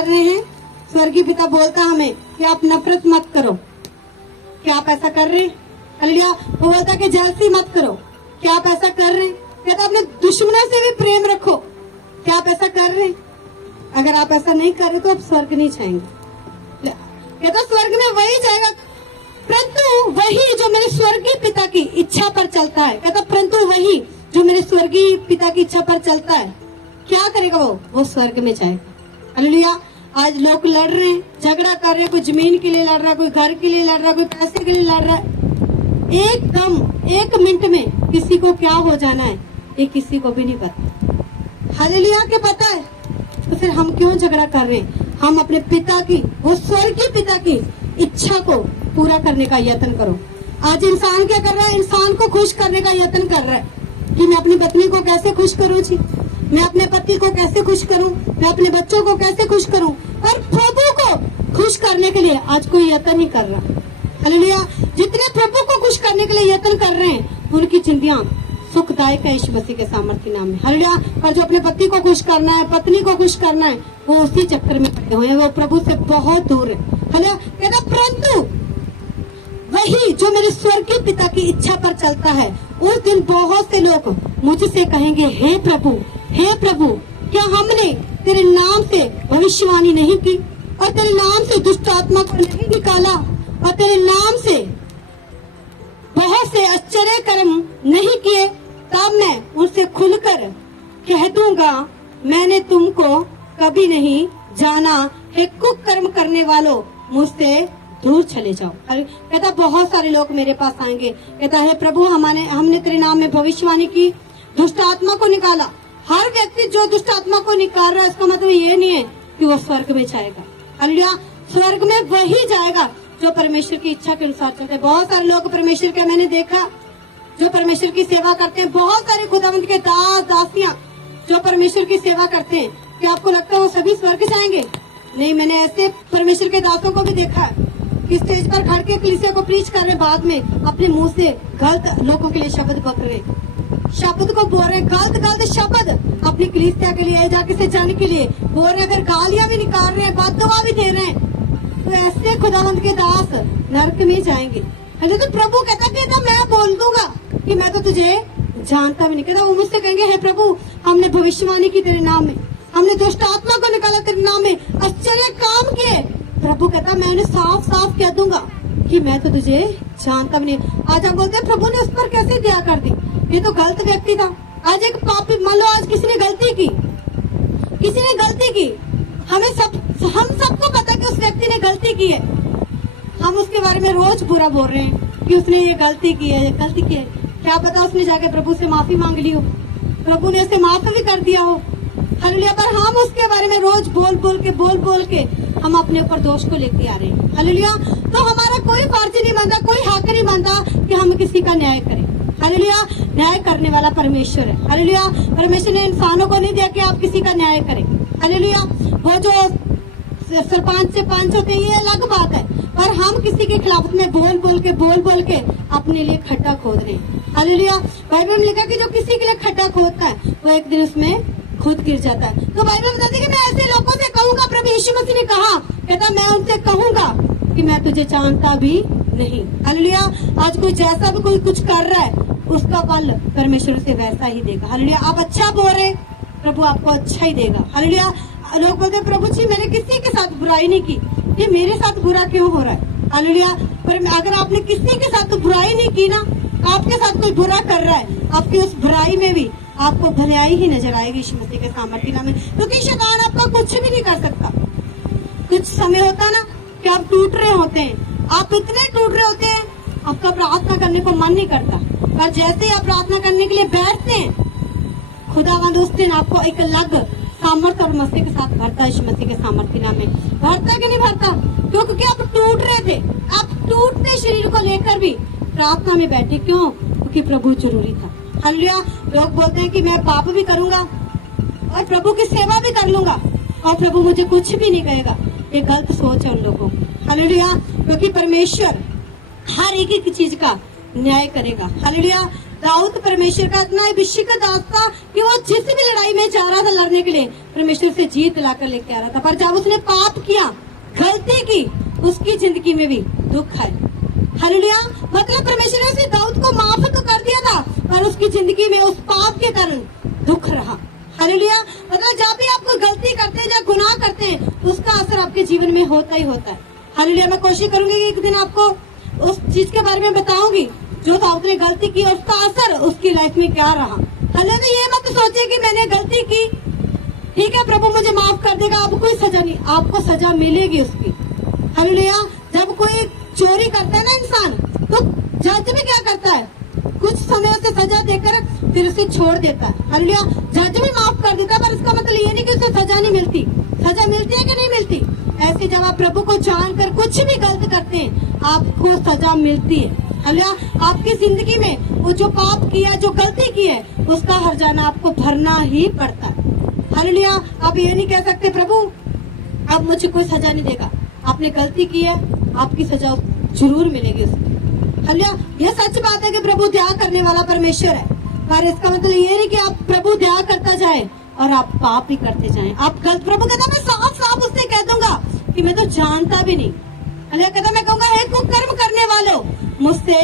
कर रहे हैं, स्वर्गीय पिता बोलता हमें कि आप नफरत मत करो। क्या आप ऐसा कर रहे हैं? हालेलुया। वो बोलता कि जलसी मत करो। क्या आप ऐसा कर रहे हैं? कहता अपने दुश्मनों से भी प्रेम रखो। क्या आप ऐसा कर रहे हैं? अगर आप ऐसा नहीं कर रहे तो आप स्वर्ग नहीं जाएंगे। कहता स्वर्ग में वही जाएगा परंतु वही जो मेरे स्वर्गीय पिता की इच्छा पर चलता है। कहता परंतु वही जो मेरे स्वर्गीय पिता की इच्छा पर चलता है क्या करेगा? वो स्वर्ग में जाएगा। हालेलुया। आज लोग लड़ रहे हैं, झगड़ा कर रहे हैं, कोई जमीन के लिए लड़ रहा है, कोई घर के लिए लड़ रहा है, कोई पैसे के लिए लड़ रहा है। एकदम 1 मिनट में किसी को क्या हो जाना है ये किसी को भी नहीं पता। हालेलुया। के पता है तो फिर हम क्यों झगड़ा कर रहे हैं? हम अपने पिता की, वो स्वर्गीय पिता की इच्छा को पूरा करने का यत्न करो। आज इंसान क्या कर रहा है? इंसान को खुश करने का यत्न कर रहा है कि मैं अपनी पत्नी को कैसे खुश करूं जी, मैं अपने पति को कैसे खुश करूं, मैं अपने बच्चों को कैसे खुश करूं। और प्रभु को खुश करने के लिए आज कोई यत्न नहीं कर रहा। हालेलुया। जितने प्रभु को खुश करने के लिए यत्न कर रहे हैं उनकी जिंदगियां सुखदायक है यीशु मसीह के सामर्थ्य नाम में। हालेलुया। पर जो अपने पति को खुश करना है, पत्नी को खुश करना है, वो उसी चक्कर में पड़े हुए हैं, वो प्रभु से बहुत दूर है। हालेलुया। कहता परंतु वही जो मेरे स्वर्गीय पिता की इच्छा पर चलता है, उस दिन बहुत से लोग मुझसे कहेंगे हे प्रभु, क्या हमने तेरे नाम से भविष्यवाणी नहीं की और तेरे नाम से दुष्ट आत्मा को नहीं निकाला और तेरे नाम से बहुत से आश्चर्य कर्म नहीं किए? तब मैं उनसे खुलकर कह दूंगा मैंने तुमको कभी नहीं जाना, हे कुकर्म करने वालों, मुझसे दूर चले जाओ। कहता बहुत सारे लोग मेरे पास आएंगे, कहता है प्रभु हमने तेरे नाम में भविष्यवाणी की, दुष्ट आत्मा को निकाला। हर व्यक्ति जो दुष्ट आत्मा को निकाल रहा है इसका मतलब ये नहीं है कि वो स्वर्ग में जाएगा। हालेलुया। स्वर्ग में वही जाएगा जो परमेश्वर की इच्छा के अनुसार चलते हैं। बहुत सारे लोग परमेश्वर के मैंने देखा जो परमेश्वर की सेवा करते हैं, बहुत सारे खुदावंत के दास दासियां जो परमेश्वर की सेवा करते हैं। क्या आपको लगता है वो सभी स्वर्ग जाएंगे? नहीं, मैंने ऐसे परमेश्वर के दासों को भी देखा है कि स्टेज पर खड़ के कलीसिया को प्रीच कर रहे, बाद में अपने मुंह से गलत लोगों के लिए शब्द बक रहे, शब्द को बोल रहे, गलत शब्द अपनी कलीसिया के लिए जाके से जाने के लिए बोल रहे, अगर गालियां भी निकाल रहे हैं, बददुआ भी दे रहे हैं, तो ऐसे खुदावंत के दास नरक में जाएंगे। तो प्रभु कहता मैं बोल दूंगा कि मैं तो तुझे जानता भी नहीं। कहता वो मुझसे कहेंगे हे प्रभु हमने भविष्यवाणी की तेरे नाम में, हमने दुष्ट आत्मा को निकाला तेरे नाम में, आश्चर्य काम किए। प्रभु कहता मैं उन्हें साफ साफ कह दूंगा कि मैं तो तुझे जानता भी नहीं। आज हम बोलते हैं प्रभु ने उस पर कैसे दया कर दी, ये तो गलत व्यक्ति था। आज एक पापी, मान लो आज किसी ने गलती की, हम सबको पता है कि उस व्यक्ति ने गलती की है, हम उसके बारे में रोज बुरा बोल रहे हैं कि उसने ये गलती की है। क्या पता उसने जाके प्रभु से माफी मांग ली हो, प्रभु ने उसे माफ भी कर दिया हो। हालेलुया। पर हम उसके बारे में रोज बोल बोल के हम अपने ऊपर दोष को लेके आ रहे हैं। हालेलुया। तो हमारा कोई फर्ज नहीं बनता, कोई हक नहीं बनता कि हम किसी का न्याय करें। हालेलुया। न्याय करने वाला परमेश्वर है। हालेलुया। परमेश्वर ने इंसानों को नहीं दिया कि आप किसी का न्याय करें। हालेलुया। वो जो सरपंच से पंच होते हैं ये अलग बात है, पर हम किसी के खिलाफ में बोल के अपने लिए खड्डा खोद रहे हैं। हालेलुया। बाइबल में लिखा कि जो किसी के लिए खड्डा खोदता है वो एक दिन उसमें खुद गिर जाता है। तो बाइबल बताती है कि मैं ऐसे लोगों से कहूंगा, प्रभु यीशु मसीह ने कहा, कहता मैं उनसे कहूंगा कि मैं तुझे जानता भी नहीं। हालेलुया। आज कोई जैसा भी कोई कुछ कर रहा है उसका फल परमेश्वर से वैसा ही देगा। हालेलुया। आप अच्छा बोल रहे, प्रभु आपको अच्छा ही देगा। हालेलुया। लोग बोलते हैं प्रभु जी मैंने किसी के साथ बुराई नहीं की, ये मेरे साथ बुरा क्यों हो रहा है? हालेलुया। पर अगर आपने किसी के साथ बुराई नहीं की ना, आपके साथ कोई बुरा कर रहा है, आपकी उस बुराई में भी आपको भलाई ही नजर आएगी यीशु मसीह के सामर्थ्य नाम में, क्योंकि शैतान आपका कुछ भी नहीं कर सकता। कुछ समय होता है ना कि आप टूट रहे होते हैं, आप इतने टूट रहे होते हैं आपका प्रार्थना करने को मन नहीं करता, पर जैसे ही आप प्रार्थना करने के लिए बैठते हैं खुदावंद उस दिन आपको एक अलग सामर्थ्य और मसीह के साथ भरता है। यीशु मसीह के सामर्थ्य नाम में भरता कि नहीं भरता? क्योंकि आप टूट रहे थे, आप टूटते शरीर को लेकर भी प्रार्थना में बैठे। क्यों? क्योंकि प्रभु जरूरी था। हालेलुया। लोग बोलते हैं कि मैं पाप भी करूंगा और प्रभु की सेवा भी कर लूंगा और प्रभु मुझे कुछ भी नहीं कहेगा। ये गलत सोच है उन लोगों की। हालेलुया। क्योंकि परमेश्वर हर एक चीज का न्याय करेगा। हालेलुया। दाऊद परमेश्वर का इतना अभिषेक दास था कि वो जिस भी लड़ाई में जा रहा था लड़ने के लिए परमेश्वर से जीत लाकर लेके आ रहा था। पर जब उसने पाप किया, गलती की, उसकी जिंदगी में भी दुख है। हालेलुया। मतलब परमेश्वर ने उसे दाऊद को माफ तो कर दिया था, पर उसकी जिंदगी में उस पाप के कारण दुख रहा। हालेलुया। मतलब जब भी आप कोई गलती करते हैं या गुनाह करते हैं, उसका असर आपके जीवन में होता ही होता है। हालेलुया। मैं कोशिश करूंगी कि एक दिन आपको उस चीज के बारे में बताऊंगी जो दाऊद ने गलती की और उसका असर उसकी लाइफ में क्या रहा। हालेलुया। ये मत सोचे कि मैंने गलती की, ठीक है प्रभु मुझे माफ कर देगा, अब कोई सजा नहीं, आपको सजा मिलेगी उसकी। हालेलुया। जब कोई चोरी करता है ना इंसान, तो जज भी क्या करता है, कुछ समय से सजा देकर फिर उसे छोड़ देता है। हालेलुया। जज भी माफ कर देता है, पर इसका मतलब ये नहीं कि उसे सजा नहीं मिलती। सजा मिलती है कि नहीं मिलती? ऐसे जब आप प्रभु को जानकर कुछ भी गलत करते हैं, आपको सजा मिलती है। हालेलुया। आपकी जिंदगी में वो जो पाप किया, जो गलती की है, उसका हर्जाना आपको भरना ही पड़ता है। हालेलुया। आप ये नहीं कह सकते प्रभु अब मुझे कोई सजा नहीं देगा, आपने गलती की है, आपकी सजा जरूर मिलेगी उसकी। हालेलुया। यह सच बात है कि प्रभु दया करने वाला परमेश्वर है, पर इसका मतलब ये नहीं कि आप प्रभु दया करता जाए और आप पाप ही करते जाएं। आप गलत, प्रभु कहता मैं साफ साफ उससे कह दूंगा कि मैं तो जानता भी नहीं। हालेलुया। कहता मैं कहूंगा हे कुकर्म करने वालों, मुझसे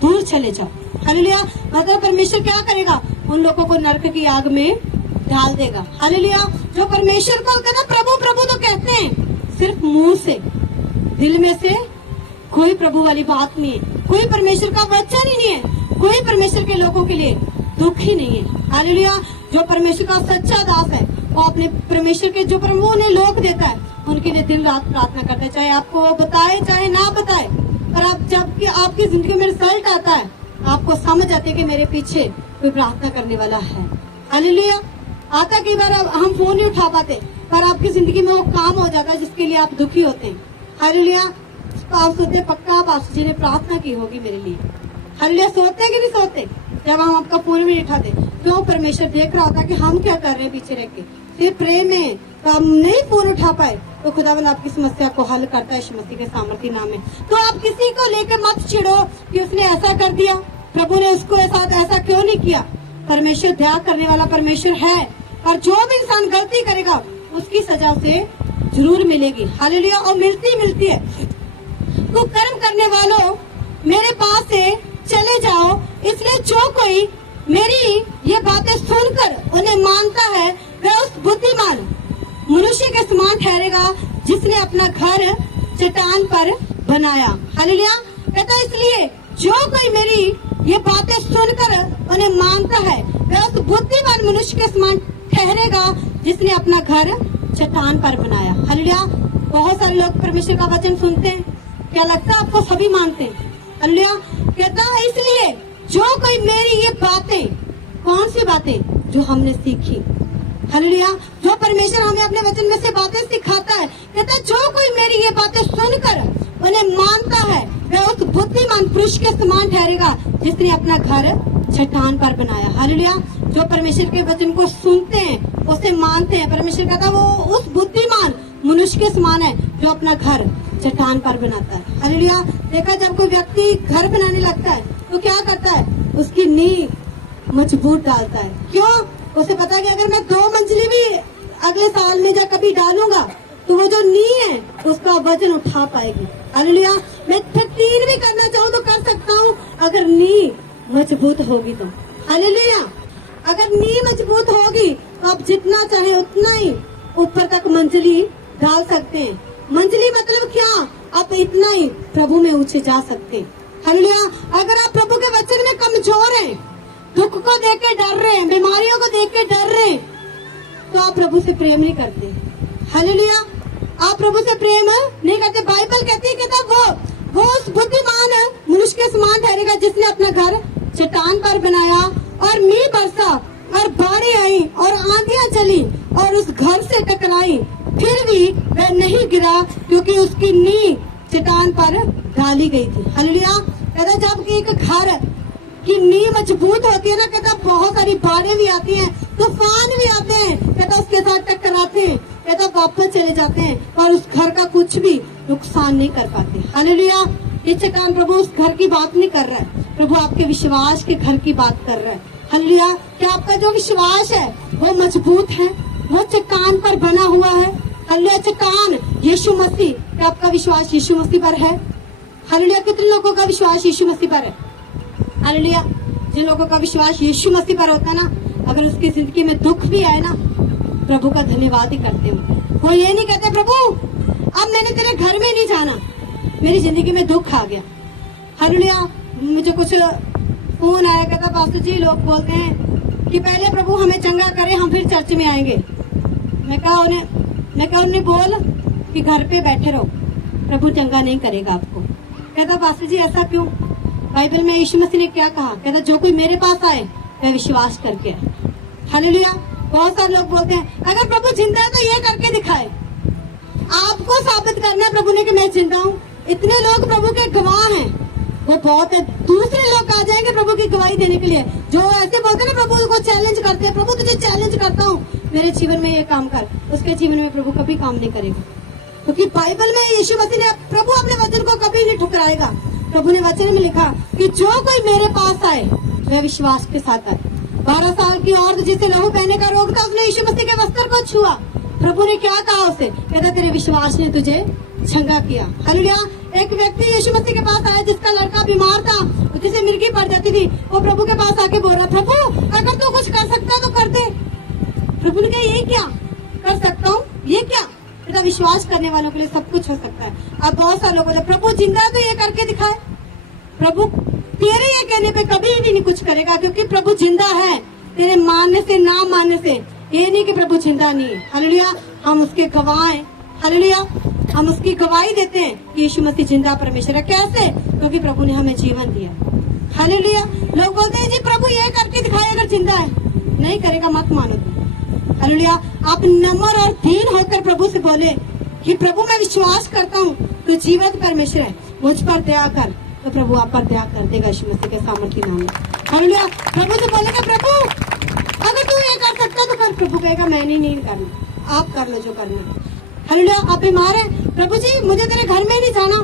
दूर चले जाओ। हालेलुया। मतलब परमेश्वर क्या करेगा, उन लोगों को नरक की आग में डाल देगा। हालेलुया। जो परमेश्वर को कहना प्रभु प्रभु तो कहते हैं सिर्फ मुंह से, दिल में से कोई प्रभु वाली बात नहीं है, कोई परमेश्वर का वचन ही नहीं है, कोई परमेश्वर के लोगों के लिए दुख ही नहीं है। हालेलुया। जो परमेश्वर का सच्चा दास है, वो अपने परमेश्वर के जो प्रभु उन्हें लोक देता है, उनके लिए दिन रात प्रार्थना करता है, चाहे आपको वो बताए चाहे ना बताए। पर आप जब आपकी जिंदगी में रिजल्ट आता है, आपको समझ आती है कि मेरे पीछे कोई प्रार्थना करने वाला है। हालेलुया। आता कई बार हम फोन नहीं उठा पाते, पर आपकी जिंदगी में वो काम हो जाता है जिसके लिए आप दुखी होते हैं। हालेलुया। आप सोचते पक्का पास्टर जी ने प्रार्थना की होगी मेरे लिए। हालेलुया। सोते कि नहीं सोते? जब हम आपका फोन भी नहीं उठाते, तो परमेश्वर देख रहा होता कि हम क्या कर रहे हैं पीछे रह के। फिर प्रेम में तो हम नहीं फोन उठा पाए, तो खुदावंद आपकी समस्या को हल करता है यीशु मसीह के सामर्थ्य नाम में। तो आप किसी को लेकर मत चिढ़ो कि उसने ऐसा कर दिया, प्रभु ने उसको साथ ऐसा क्यों नहीं किया। परमेश्वर दया करने वाला परमेश्वर है, और जो भी इंसान गलती करेगा उसकी सजा उसे जरूर मिलेगी। हालेलुया। और मिलती है। तो कर्म करने वालों मेरे पास से चले जाओ, इसलिए जो कोई मेरी ये बातें सुनकर उन्हें मानता है, वह उस बुद्धिमान मनुष्य के समान ठहरेगा जिसने अपना घर चट्टान पर बनाया। हालेलुया। कहता इसलिए जो कोई मेरी ये बातें सुनकर उन्हें मानता है, वह उस बुद्धिमान मनुष्य के समान ठहरेगा जिसने अपना घर चट्टान पर बनाया। हालेलुया। बहुत सारे लोग परमेश्वर का वचन सुनते हैं, क्या लगता है आपको सभी मानते हैं? हालेलुया। कहता है इसलिए जो कोई मेरी ये बातें, कौन सी बातें? जो हमने सीखी। हालेलुया। जो परमेश्वर हमें अपने वचन में से बातें सिखाता है, कहता है जो कोई मेरी ये बातें सुनकर उन्हें मानता है, वह उस बुद्धिमान पुरुष के समान ठहरेगा जिसने अपना घर चट्टान पर बनाया। हालेलुया। जो परमेश्वर के वचन को सुनते हैं, उसे मानते हैं, परमेश्वर कहता है वो उस बुद्धिमान मनुष्य के समान है जो अपना घर चट्टान पर बनाता है। हालेलुया। देखा जब कोई व्यक्ति घर बनाने लगता है तो क्या करता है, उसकी नींव मजबूत डालता है। क्यों? उसे पता है कि अगर मैं 2 मंजिली भी अगले साल में जा कभी डालूंगा, तो वो जो नींव है उसका वजन उठा पाएगी। हालेलुया। मैं फिर 3 भी करना चाहूँ तो कर सकता हूँ, अगर नींव मजबूत होगी तो। हालेलुया। अगर नींव मजबूत होगी तो आप जितना चाहे उतना ही ऊपर तक मंजिली डाल सकते हैं। मंजिली मतलब क्या? आप इतना ही प्रभु में ऊंचे जा सकते हैं। हालेलुया। अगर आप प्रभु के वचन में कमजोर हैं, दुख को देख के डर रहे हैं, बीमारियों को देख के डर रहे हैं, तो आप प्रभु से प्रेम नहीं करते। हालेलुया। आप प्रभु से प्रेम नहीं करते। बाइबल कहती है, कहता वो उस बुद्धिमान मनुष्य के समान ठहरेगा जिसने अपना घर चट्टान पर बनाया, और मींह बरसा और बाढ़ें आई और आंधियां चली और उस घर से टकराई, फिर भी वह नहीं गिरा क्योंकि उसकी नींव चट्टान पर डाली गई थी। हालेलुया। कहता जब एक घर की नींव मजबूत होती है ना, कहता बहुत सारी बाढ़ें भी आती हैं, तूफान भी आते हैं, कहता उसके साथ टकराते हैं, कहता वापस चले जाते हैं, और उस घर का कुछ भी नुकसान नहीं कर पाते। हालेलुया। ये चट्टान प्रभु उस घर की बात नहीं कर रहा है, प्रभु आपके विश्वास के घर की बात कर रहा है। हालेलुया। क्या आपका जो विश्वास है वो मजबूत है, वो चट्टान पर बना हुआ है? हालेलुया। चट्टान यीशु मसीह, क्या आपका विश्वास यीशु मसीह पर है? हालेलुया। कितने लोगों का विश्वास यीशु मसीह पर है? हालेलुया। जिन लोगों का विश्वास यीशु मसीह पर होता है ना, अगर उसकी जिंदगी में दुख भी आए ना, प्रभु का धन्यवाद ही करते हो। वो ये नहीं कहते प्रभु अब मैंने तेरे घर में नहीं जाना, मेरी जिंदगी में दुख आ गया। हालेलुया। मुझे कुछ फोन आया, कहता पास्टर जी लोग बोलते हैं कि पहले प्रभु हमें चंगा करे, हम फिर चर्च में आएंगे। मैं कहा उन्हें बोल कि घर पे बैठे रहो, प्रभु चंगा नहीं करेगा आपको। कहता पास्टर जी ऐसा क्यों? बाइबल में यीशु मसीह ने क्या कहा? कहता जो कोई मेरे पास आए वह विश्वास करके आए। हालेलुया। बहुत सारे लोग बोलते हैं अगर प्रभु जिंदा है तो ये करके दिखाए। आपको साबित करना है प्रभु ने कि मैं जिंदा हूँ। इतने लोग प्रभु के गवाह हैं, वो बहुत है। दूसरे लोग आ जाएंगे प्रभु की गवाही देने के लिए, जो ऐसे बोलते हैं ना प्रभु को चैलेंज करते हैं, प्रभु तुझे चैलेंज करता हूँ मेरे जीवन में ये काम कर, उसके जीवन में प्रभु कभी काम नहीं करेगा। क्योंकि बाइबल में यीशु मसीह ने प्रभु अपने वचन को कभी नहीं ठुकराएगा। प्रभु ने वचन में लिखा कि जो कोई मेरे पास आए वह विश्वास के साथ आए। 12 साल की औरत जिसे लहू बहने का रोग था, उसने यीशु मसीह के वस्त्र को छुआ। प्रभु ने क्या कहा उसे? कहता तेरे विश्वास ने तुझे चंगा किया। हालेलुया। एक व्यक्ति यीशु मसीह के पास आया जिसका लड़का बीमार था, जिसे मिर्गी पड़ जाती थी। वो प्रभु के पास आके बोल रहा, प्रभु अगर तू कुछ कर सकता है तो कर दे। प्रभु ने कहा ये क्या कर सकता हूँ, ये क्या? तो विश्वास करने वालों के लिए सब कुछ हो सकता है। अब बहुत सारे लोग बोले प्रभु जिंदा है तो ये करके दिखाए। प्रभु तेरे ये कहने पे कभी भी नहीं कुछ करेगा, क्योंकि प्रभु जिंदा है। तेरे मानने से ना मानने से ये नहीं कि प्रभु जिंदा नहीं है। हालेलुया। हम उसके गवाह हैं। हालेलुया। हम उसकी गवाही देते हैं कि यीशु मसीह जिंदा परमेश्वर है। कैसे? क्योंकि प्रभु ने हमें जीवन दिया। हालेलुया। लोग बोलते हैं जी प्रभु ये करके दिखाए अगर जिंदा है। नहीं करेगा मत मानो तुम। हालेलुया। आप नम्र और दीन होकर प्रभु से बोले कि प्रभु मैं विश्वास करता हूँ तो जीवित परमेश्वर है, मुझ पर दया कर, तो प्रभु आप पर दया कर देगा यीशु मसीह के सामर्थ्य नाम में। हालेलुया। प्रभु से बोलेगा प्रभु अगर तू ये कर सकता तो कर। प्रभु कहेगा मैंने नहीं करना, आप कर लो जो करना। हालेलुया। आप बीमार हैं, प्रभु जी मुझे तेरे घर में नहीं जाना,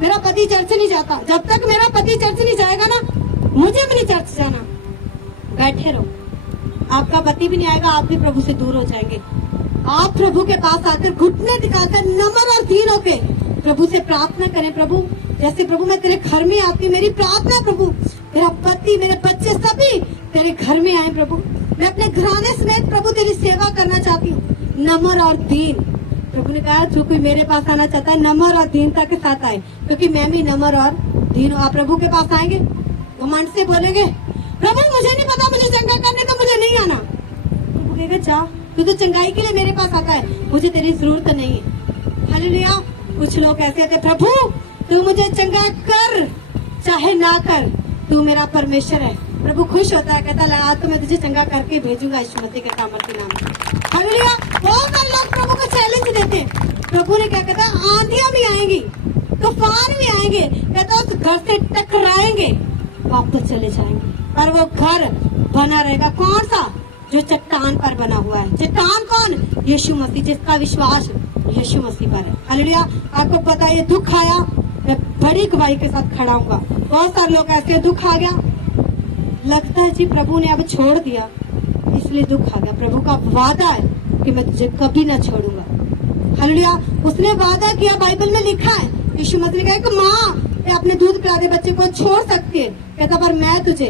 मेरा पति चर्च नहीं जाता। जब तक मेरा पति चर्च नहीं जाएगा ना, मुझे भी नहीं चर्च जाना। बैठे रहो, आपका पति भी नहीं आएगा, आप भी प्रभु से दूर हो जाएंगे। आप प्रभु के पास आकर घुटने दिखाकर नम्र और दीन होके प्रभु से प्रार्थना करें। प्रभु जैसे प्रभु मैं तेरे घर में आती, मेरी प्रार्थना है प्रभु मेरा पति मेरे बच्चे सभी तेरे घर में आए। प्रभु मैं अपने घराने समेत प्रभु तेरी सेवा करना चाहती हूँ, नम्र और दीन। प्रभु ने कहा जो कोई मेरे पास आना चाहता है नम्र और दीनता के साथ आए, क्योंकि मैं भी नम्र और दीन हूँ। आप प्रभु के पास आएंगे, घमंड से बोलेंगे प्रभु मुझे नहीं पता, मुझे चंगा करने तो मुझे नहीं आना। प्रभु कहेगा जा, तू तो चंगाई के लिए मेरे पास आता है, मुझे तेरी जरूरत नहीं है। हालेलुया। कुछ लोग ऐसे कहते प्रभु तू मुझे चंगा कर चाहे ना कर, तू मेरा परमेश्वर है। प्रभु खुश होता है, कहता है आज तो मैं तुझे चंगा करके भेजूंगा यीशु मसीह के सामर्थ्य नाम में। हालेलुया। बहुत सारे लोग प्रभु को चैलेंज देते हैं। प्रभु ने क्या कहता है आंधियां भी आएंगी, तूफान भी आएंगे, कहता उस घर से टकराएंगे, वापस चले जाएंगे, पर वो घर बना रहेगा। कौन सा? जो चट्टान पर बना हुआ है। चट्टान कौन? यीशु मसीह, जिसका विश्वास यीशु मसीह पर है। हालेलुया। आपको पता है दुख आया, मैं बड़ी गवाही के साथ खड़ा हूँ। बहुत सारे लोग ऐसे दुख आ गया, लगता है जी प्रभु ने अब छोड़ दिया इसलिए दुख आ गया। प्रभु का वादा है कि मैं तुझे कभी ना छोड़ूंगा। हालेलुया। उसने वादा किया, बाइबल में लिखा है। यीशु मसीह ने कहा कि माँ अपने दूध पिलाते बच्चे को छोड़ सकती है, कहता पर मैं तुझे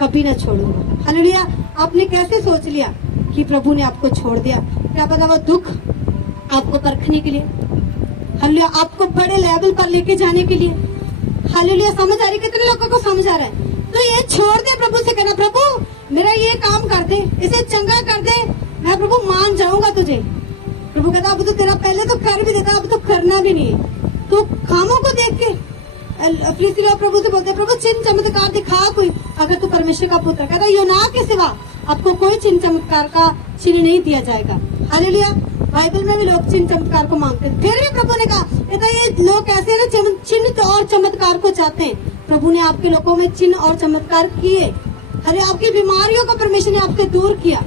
कभी ना छोड़ूंगा। हालेलुया। आपने कैसे सोच लिया कि प्रभु ने आपको छोड़ दिया? क्या पता वो दुख आपको परखने के लिए, हालेलुया, आपको बड़े लेवल पर लेके जाने के लिए। हालेलुया। समझ आ रही? कितने लोगों को समझ आ रहा है? तो ये छोड़ दे, प्रभु से कहना प्रभु मेरा ये काम कर दे, इसे चंगा कर दे, मैं प्रभु मान जाऊंगा तुझे। प्रभु कहता अब तो तेरा पहले तो कर भी देता, अब तो करना भी नहीं है। तो कामों को देख के फरीसी लोग प्रभु से बोलते प्रभु चिन्ह चमत्कार दिखा कोई, अगर तू परमेश्वर का पुत्र। कहता योना के सिवा आपको कोई चिन्ह चमत्कार का चिन्ह नहीं दिया जाएगा। हालेलुया। बाइबल में भी लोग चिन्ह चमत्कार को मांगते हैं, फिर भी प्रभु ने कहा कहता ये लोग ऐसे ना चिन्ह और चमत्कार को चाहते हैं। प्रभु ने आपके लोगों में चिन्ह और चमत्कार किए। हालेलुया। आपकी बीमारियों को परमेश्वर ने आपसे दूर किया।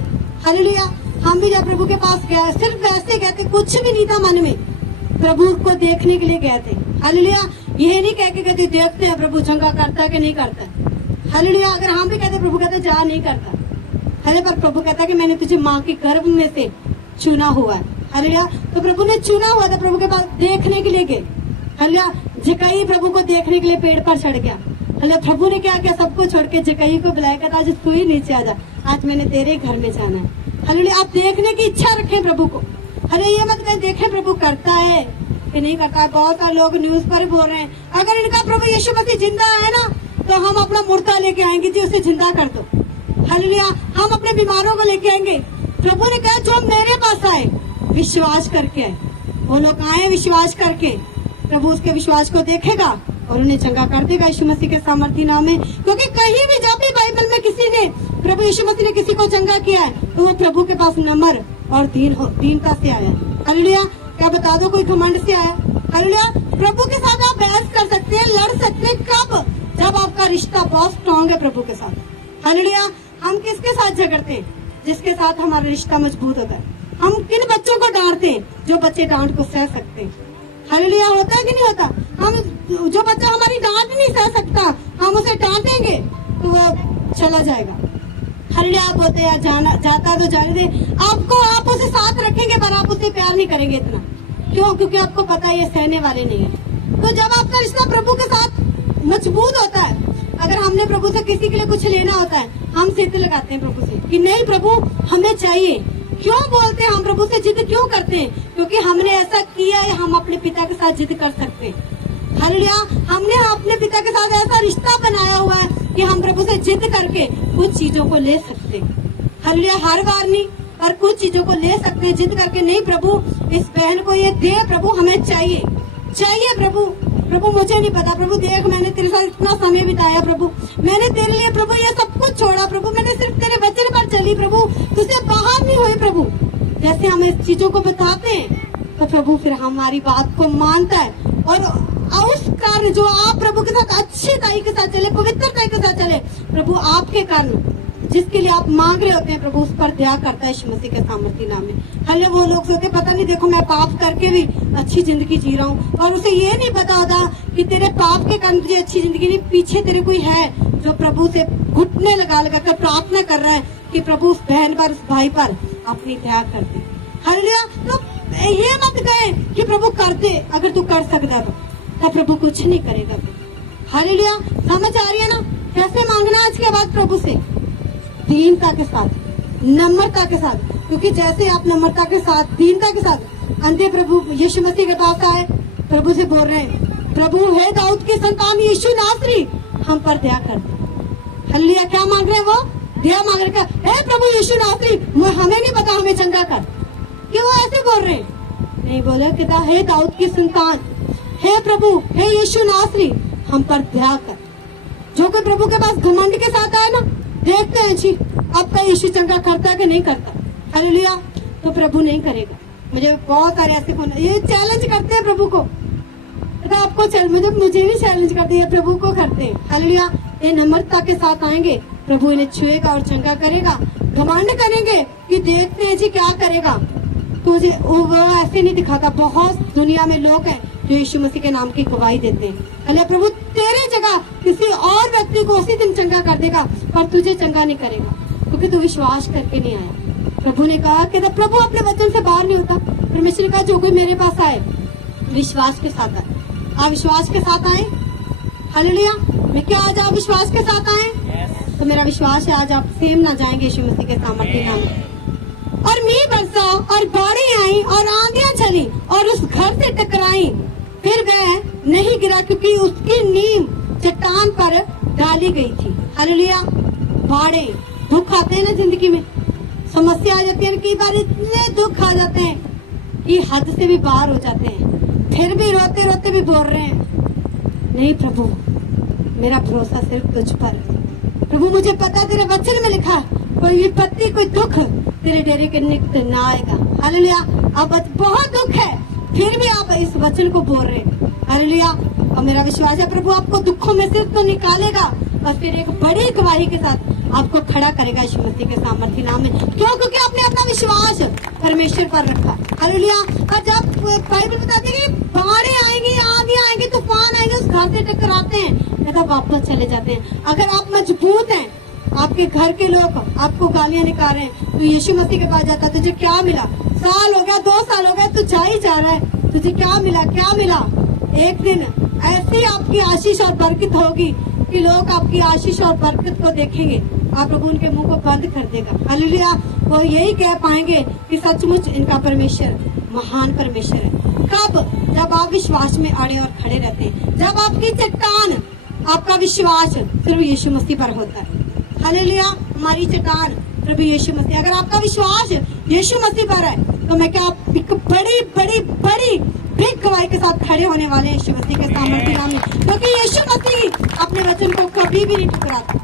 हालेलुया। हम भी जब प्रभु के पास गए सिर्फ वैसे गए थे, कुछ भी नहीं था मन में, प्रभु को देखने के लिए गए थे। हालेलुया। ये नहीं कह के कहते देखते हैं प्रभु चंगा करता है कि नहीं करता है। हालेलुया। अगर हम भी कहते प्रभु कहते जा नहीं करता, हालेलुया, पर प्रभु कहता है कि मैंने तुझे माँ के गर्भ में से चुना हुआ है। हालेलुया। तो प्रभु ने चुना हुआ था, प्रभु के पास देखने के लिए गए। हालेलुया। जकई प्रभु को देखने के लिए पेड़ पर चढ़ गया। हालेलुया। प्रभु ने क्या किया, सबको छोड़ के जकई को बुलाया, कहता आज तू ही नीचे आ जा, आज मैंने तेरे घर में जाना है। हालेलुया। आप देखने की इच्छा रखें प्रभु को। हालेलुया। ये मत कहें देखें प्रभु करता है कि नहीं करता है। बहुत सारे लोग न्यूज पर बोल रहे हैं अगर इनका प्रभु यीशु मसीह जिंदा है ना तो हम अपना मुर्दा लेके आएंगे, जी उसे जिंदा कर दो। हालेलुया। हम अपने बीमारों को लेके आएंगे। प्रभु ने कहा जो मेरे पास आए विश्वास करके आए, वो लोग आए विश्वास करके, प्रभु उसके विश्वास को देखेगा और उन्हें चंगा कर देगा यीशु मसीह के सामर्थी नाम में। क्योंकि कहीं भी जब भी बाइबल में किसी ने प्रभु यीशु मसीह ने किसी को चंगा किया है तो वो प्रभु के पास नम्र और दीनता से आया। हालेलुया। क्या बता दो कोई घमंड से आया। हालेलुया। प्रभु के साथ आप बहस कर सकते हैं, लड़ सकते हैं, कब? जब आपका रिश्ता बहुत स्ट्रांग है प्रभु के साथ। हालेलुया। हम किसके साथ झगड़ते हैं? जिसके साथ हमारा रिश्ता मजबूत होता है। हम किन बच्चों को डांटते हैं? जो बच्चे डांट को सह सकते हैं। हालेलुया। होता है कि नहीं होता? हम जो बच्चा हमारी डांट नहीं सह सकता, हम उसे डांटेंगे तो वो चला जाएगा। हालेलुया। आप बोलते हैं जाना जाता तो जाने दे, आपको आप उसे साथ रखेंगे पर आप उसे प्यार नहीं करेंगे इतना। क्यों? क्योंकि आपको पता है ये सहने वाले नहीं है। तो जब आपका रिश्ता प्रभु के साथ मजबूत होता है, अगर हमने प्रभु से किसी के लिए कुछ लेना होता है, हम जिद लगाते हैं प्रभु से कि नहीं प्रभु हमें चाहिए। क्यों बोलते हैं हम प्रभु से जिद क्यों करते हैं? क्योंकि हमने ऐसा किया है, हम अपने पिता के साथ जिद कर सकते हैं। हालेलुया। हमने अपने पिता के साथ ऐसा रिश्ता बनाया हुआ है कि हम प्रभु से जिद करके कुछ चीजों को ले सकते हैं। हालेलुया। हर बार नहीं पर कुछ चीजों को ले सकते हैं जिद करके, नहीं प्रभु इस बहन को ये दे, प्रभु हमें चाहिए, चाहिए प्रभु। प्रभु मुझे नहीं पता, प्रभु देख मैंने तेरे साथ इतना समय बिताया प्रभु, मैंने तेरे लिए प्रभु ये सब कुछ छोड़ा प्रभु, मैंने सिर्फ तेरे वचन पर चली प्रभु, तुझसे बाहर नहीं हुई प्रभु। जैसे हम इस चीजों को बताते हैं तो प्रभु फिर हमारी बात को मानता है और उस कारण जो आप प्रभु के साथ अच्छे तरीके के साथ चले, पवित्रता के साथ चले, प्रभु आपके कारण जिसके लिए आप मांग रहे होते हैं प्रभु उस पर दया करता है यीशु मसीह के सामर्थी नाम में। हालेलुया। वो लोग सोचते पता नहीं देखो मैं पाप करके भी अच्छी जिंदगी जी रहा हूँ, और उसे ये नहीं पता होता कि तेरे पाप के कारण तुझे अच्छी जिंदगी नहीं, पीछे तेरे कोई है जो प्रभु से घुटने लगा लगा कर प्रार्थना कर रहा है कि प्रभु उस बहन पर, उस भाई पर अपनी दया कर दे। हालेलुया। तो ये मत कहे कि प्रभु कर दे, अगर तू कर सकता तो प्रभु कुछ नहीं करेगा। हालेलुया। समझ आ रही है ना कैसे मांगना आज के बाद प्रभु से? दीनता के साथ, नम्रता के साथ, क्योंकि जैसे आप नम्रता के साथ, दीनता के साथ अंधे प्रभु यीशु मसीह के पास आए, प्रभु से बोल रहे हैं प्रभु हे दाऊद की संतान यीशु नासरी हम पर दया कर दे। हालेलुया। क्या मांग रहे हैं वो? दया मांग रहे हैं। हे प्रभु यीशु नासरी हमें नहीं पता, हमें चंगा कर। क्यों ऐसे बोल रहे हैं? नहीं बोले कहता हे दाऊद की संतान, हे प्रभु, हे यीशु नासरी हम पर दया कर। जो कोई प्रभु के पास घमंड के साथ आए ना, देखते हैं जी अब का यीशु चंगा करता है कि नहीं करता। हालेलुया। तो प्रभु नहीं करेगा। मुझे बहुत सारे ऐसे फोन ये चैलेंज करते हैं प्रभु को, तो आपको मुझे भी चैलेंज करते हैं, प्रभु को करते हैं। हालेलुया। ये नम्रता के साथ आएंगे, प्रभु इन्हें छुएगा और चंगा करेगा। घमंड करेंगे कि देखते हैं जी क्या करेगा, तुझे वो ऐसे नहीं दिखाता। बहुत दुनिया में लोग हैं जो यीशु मसीह के नाम की गवाही देते हैं। अल्लाह प्रभु तेरे जगह किसी और व्यक्ति को उसी दिन चंगा कर देगा, पर तुझे चंगा नहीं करेगा क्योंकि तू विश्वास करके नहीं आया। प्रभु ने कहा कि प्रभु अपने वचन से बाहर नहीं होता। परमेश्वर ने कहा जो कोई मेरे पास आए विश्वास के साथ आए। आप विश्वास के साथ आए। हालेलुया। मैं क्या आज आप विश्वास के साथ आए? तो मेरा विश्वास है आज आप सेम ना जाएंगे यीशु मसीह के सामर्थ्य नाम में। और मींह बरसा और बाढ़ें आई और आंधियां चली और उस घर से टकराई, फिर वह नहीं गिरा क्योंकि उसकी नींव चट्टान पर डाली गई थी। हालेलुया। बाढ़ें, दुख आते हैं ना जिंदगी में, समस्या आ जाती है, कई बार इतने दुख आ जाते हैं कि हद से भी बाहर हो जाते हैं, फिर भी रोते रोते भी बोल रहे हैं नहीं प्रभु मेरा भरोसा सिर्फ तुझ पर। प्रभु मुझे पता तेरे वचन में लिखा कोई विपत्ति कोई दुख तेरे डेरे के निकट ना आएगा। हालेलुया। अब बहुत दुख है फिर भी आप इस वचन को बोल रहे हैं। हालेलुया। और मेरा विश्वास है प्रभु आपको दुखों में से तो निकालेगा और फिर एक बड़ी गवाही के साथ आपको खड़ा करेगा यीशु मसीह के सामर्थ्य नाम में। क्यों? क्योंकि आपने अपना विश्वास परमेश्वर पर रखा। हालेलुया। और जब बाइबल बताती है कि बाढ़ें आएंगी, आंधियां आएंगी, तूफान आएंगे, उस घर से टकराते हैं, तो वापस चले जाते हैं। अगर आप मजबूत हैं, आपके घर के लोग आपको गालियां निकाल रहे हैं, तो यीशु मसीह के पास जाता, तुझे क्या मिला? साल हो गया, 2 साल हो गए, तू जा ही जा रहा है, तुझे क्या मिला? क्या मिला? एक दिन ऐसी आपकी आशीष और बरकत होगी कि लोग आपकी आशीष और बरकत को देखेंगे, आप प्रभु उनके मुंह को बंद कर देगा। हालेलुया। वो यही कह पाएंगे कि सचमुच इनका परमेश्वर महान परमेश्वर है। कब? जब आप विश्वास में अड़े और खड़े रहते हैं, जब आपकी चट्टान, आपका विश्वास सिर्फ यीशु मसीह पर होता है। हालेलुया। हमारी चट्टान प्रभु यीशु मसीह। अगर आपका विश्वास यीशु मसीह पर है, तो मैं क्या एक बड़ी बड़ी बड़ी बिग गवाही के साथ खड़े होने वाले हैं यीशु मसीह के सामर्थ्य नाम में, क्योंकि यीशु मसीह अपने वचन को कभी भी नहीं ठुकराता।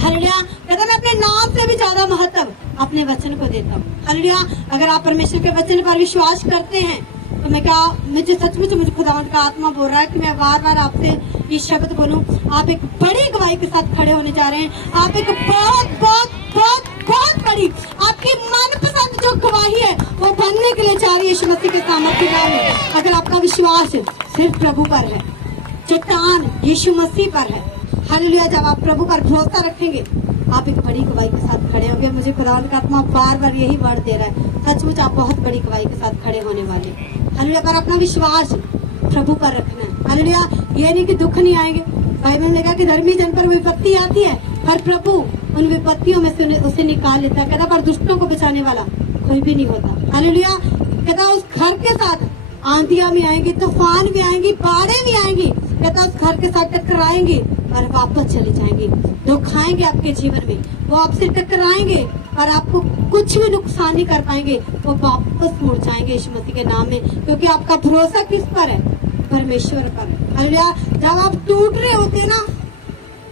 हालेलुया। कहता मैं अपने नाम से भी ज्यादा महत्व अपने वचन को देता हूँ। हालेलुया। अगर आप परमेश्वर के वचन पर विश्वास करते हैं, तो मैं क्या, मुझे सचमुच मुझे खुदावंद का आत्मा बोल रहा है कि मैं बार बार आपसे ये शब्द बोलूं। आप एक बड़ी गवाही के साथ खड़े होने जा रहे हैं। आप एक बहुत बहुत बहुत बहुत बड़ी, आपकी मनपसंद जो गवाही है वो बनने के लिए जा रही है यीशु मसीह के सामर्थ्य नाम में। अगर आपका विश्वास सिर्फ प्रभु पर है, चट्टान यीशु मसीह पर है, हालेलुया, जब आप प्रभु पर भरोसा रखेंगे, आप एक बड़ी गवाही के साथ खड़े होंगे। मुझे खुदावंद का आत्मा बार बार यही वर्ड दे रहा है, सचमुच आप बहुत बड़ी गवाही के साथ खड़े होने वाले। हालेलुया। पर अपना विश्वास प्रभु पर रखना है। हालेलुया। ये नहीं कि दुख नहीं आएंगे। बाइबल ने कहा कि धर्मी जन पर विपत्ति आती है, पर प्रभु उन विपत्तियों में से उसे निकाल लेता है। कहता पर दुष्टों को बचाने वाला कोई भी नहीं होता। हालेलुया। कहता उस घर के साथ आंधियां भी आएंगी, तूफान भी आएंगी, बाढ़ें भी आएंगी, कहता उस घर के साथ टकराएंगी और वापस चली जाएंगी। दुख आएंगे आपके जीवन में, वो आपसे टकराएंगे और आपको कुछ भी नुकसान नहीं कर पाएंगे, वो वापस मुड़ जाएंगे यीशु मसीह के नाम में, क्योंकि आपका भरोसा किस पर है? परमेश्वर पर है। हालेलुया। जब आप टूट रहे होते हैं ना,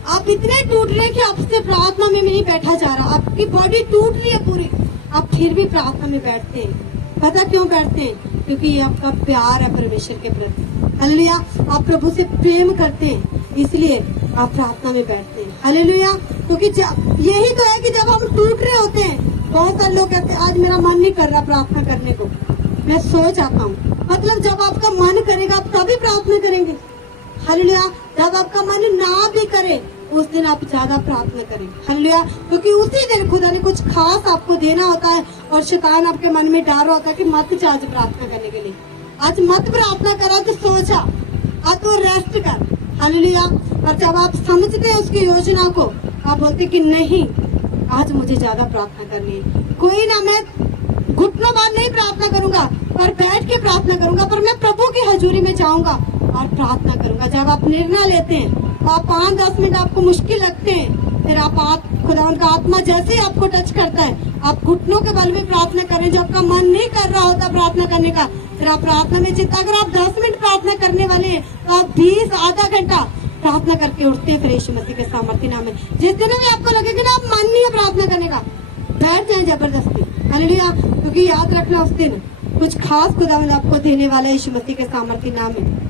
आप इतने टूट रहे हैं कि आपसे प्रार्थना में नहीं बैठा जा रहा, आपकी बॉडी टूट रही है पूरी, आप फिर भी प्रार्थना में बैठते हैं। पता क्यों बैठते हैं? क्योंकि ये आपका प्यार है परमेश्वर के प्रति। हालेलुया। आप प्रभु से प्रेम करते हैं, इसलिए आप प्रार्थना में बैठते हैं। हालेलुया। क्योंकि यही तो है कि जब हम टूट रहे होते हैं, बहुत सारे लोग कहते हैं आज मेरा मन नहीं कर रहा प्रार्थना करने को, मैं सो जाता हूँ। मतलब जब आपका मन करेगा आप तभी प्रार्थना करेंगे। हालेलुया। जब आपका मन ना भी करे, उस दिन आप ज्यादा प्रार्थना करें। हालेलुया। क्योंकि उसी दिन खुदा ने कुछ खास आपको देना होता है, और शैतान आपके मन में डाल होता है कि मत जा आज प्रार्थना करने के लिए, आज मत प्रार्थना करा, तो सो जा, आज तो रेस्ट कर। हालेलुया। और जब आप समझते हैं उसकी योजना को, आप बोलते कि नहीं आज मुझे ज्यादा प्रार्थना करनी है, कोई ना, मैं घुटनों बाद नहीं प्रार्थना करूंगा, पर बैठ के प्रार्थना करूंगा, पर मैं प्रभु की हजूरी में जाऊंगा और प्रार्थना करूंगा। जब आप निर्णय लेते हैं, तो आप 5-10 मिनट आपको मुश्किल लगते हैं, फिर आप खुदावंद का आत्मा जैसे ही आपको टच करता है, आप घुटनों के बल में प्रार्थना करें। जब आपका मन नहीं कर रहा होता प्रार्थना करने का, फिर आप प्रार्थना में चित्त, अगर आप 10 मिनट प्रार्थना करने वाले हैं, तो आप 20 आधा घंटा प्रार्थना करके उठते हैं फिर यीशु मसीह के सामर्थ्य नाम में। जिस दिन भी आपको लगेगा ना आप मन नहीं है प्रार्थना करने का, बैठ जाए जबरदस्ती। हालेलुया। क्योंकि याद रखना उस दिन कुछ खास खुदावंद आपको देने वाला है यीशु मसीह के सामर्थ्य नाम में।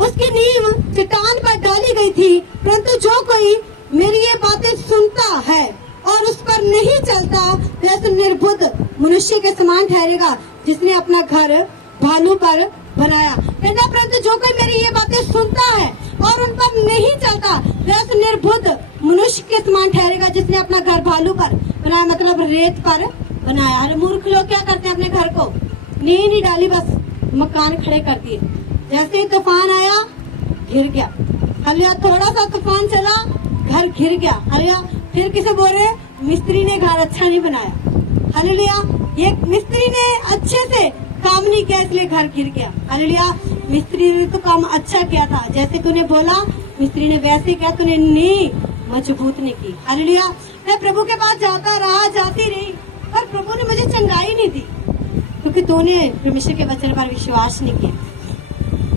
उसकी नींव चट्टान पर डाली गई थी, परंतु जो कोई मेरी ये बातें सुनता है और उस पर नहीं चलता, वैसे निर्बुद्ध मनुष्य के समान ठहरेगा, जिसने अपना घर भालू पर बनाया। कहना परंतु जो कोई मेरी ये बातें सुनता है और उन पर नहीं चलता, वैसे निर्बुद्ध मनुष्य के समान ठहरेगा, जिसने अपना घर भालू पर बनाया, मतलब रेत पर बनाया। अरे मूर्ख लोग क्या करते हैं, अपने घर को नींव नहीं डाली, बस मकान खड़े कर दिए। जैसे ही तूफान आया गिर गया। हालेलुया। थोड़ा सा तूफान चला घर गिर गया। हालेलुया। फिर किसे बोल रहे? मिस्त्री ने घर अच्छा नहीं बनाया। हालेलुया। ये मिस्त्री ने अच्छे से काम नहीं किया, इसलिए घर गिर गया। हालेलुया। मिस्त्री ने तो काम अच्छा किया था, जैसे तूने बोला मिस्त्री ने वैसे किया, तूने नींव मजबूत नहीं की। हालेलुया। मैं प्रभु के पास जाता रहा, जाती रही, पर प्रभु ने मुझे चंगाई नहीं दी, क्योंकि तूने परमेश्वर के वचन पर विश्वास नहीं किया।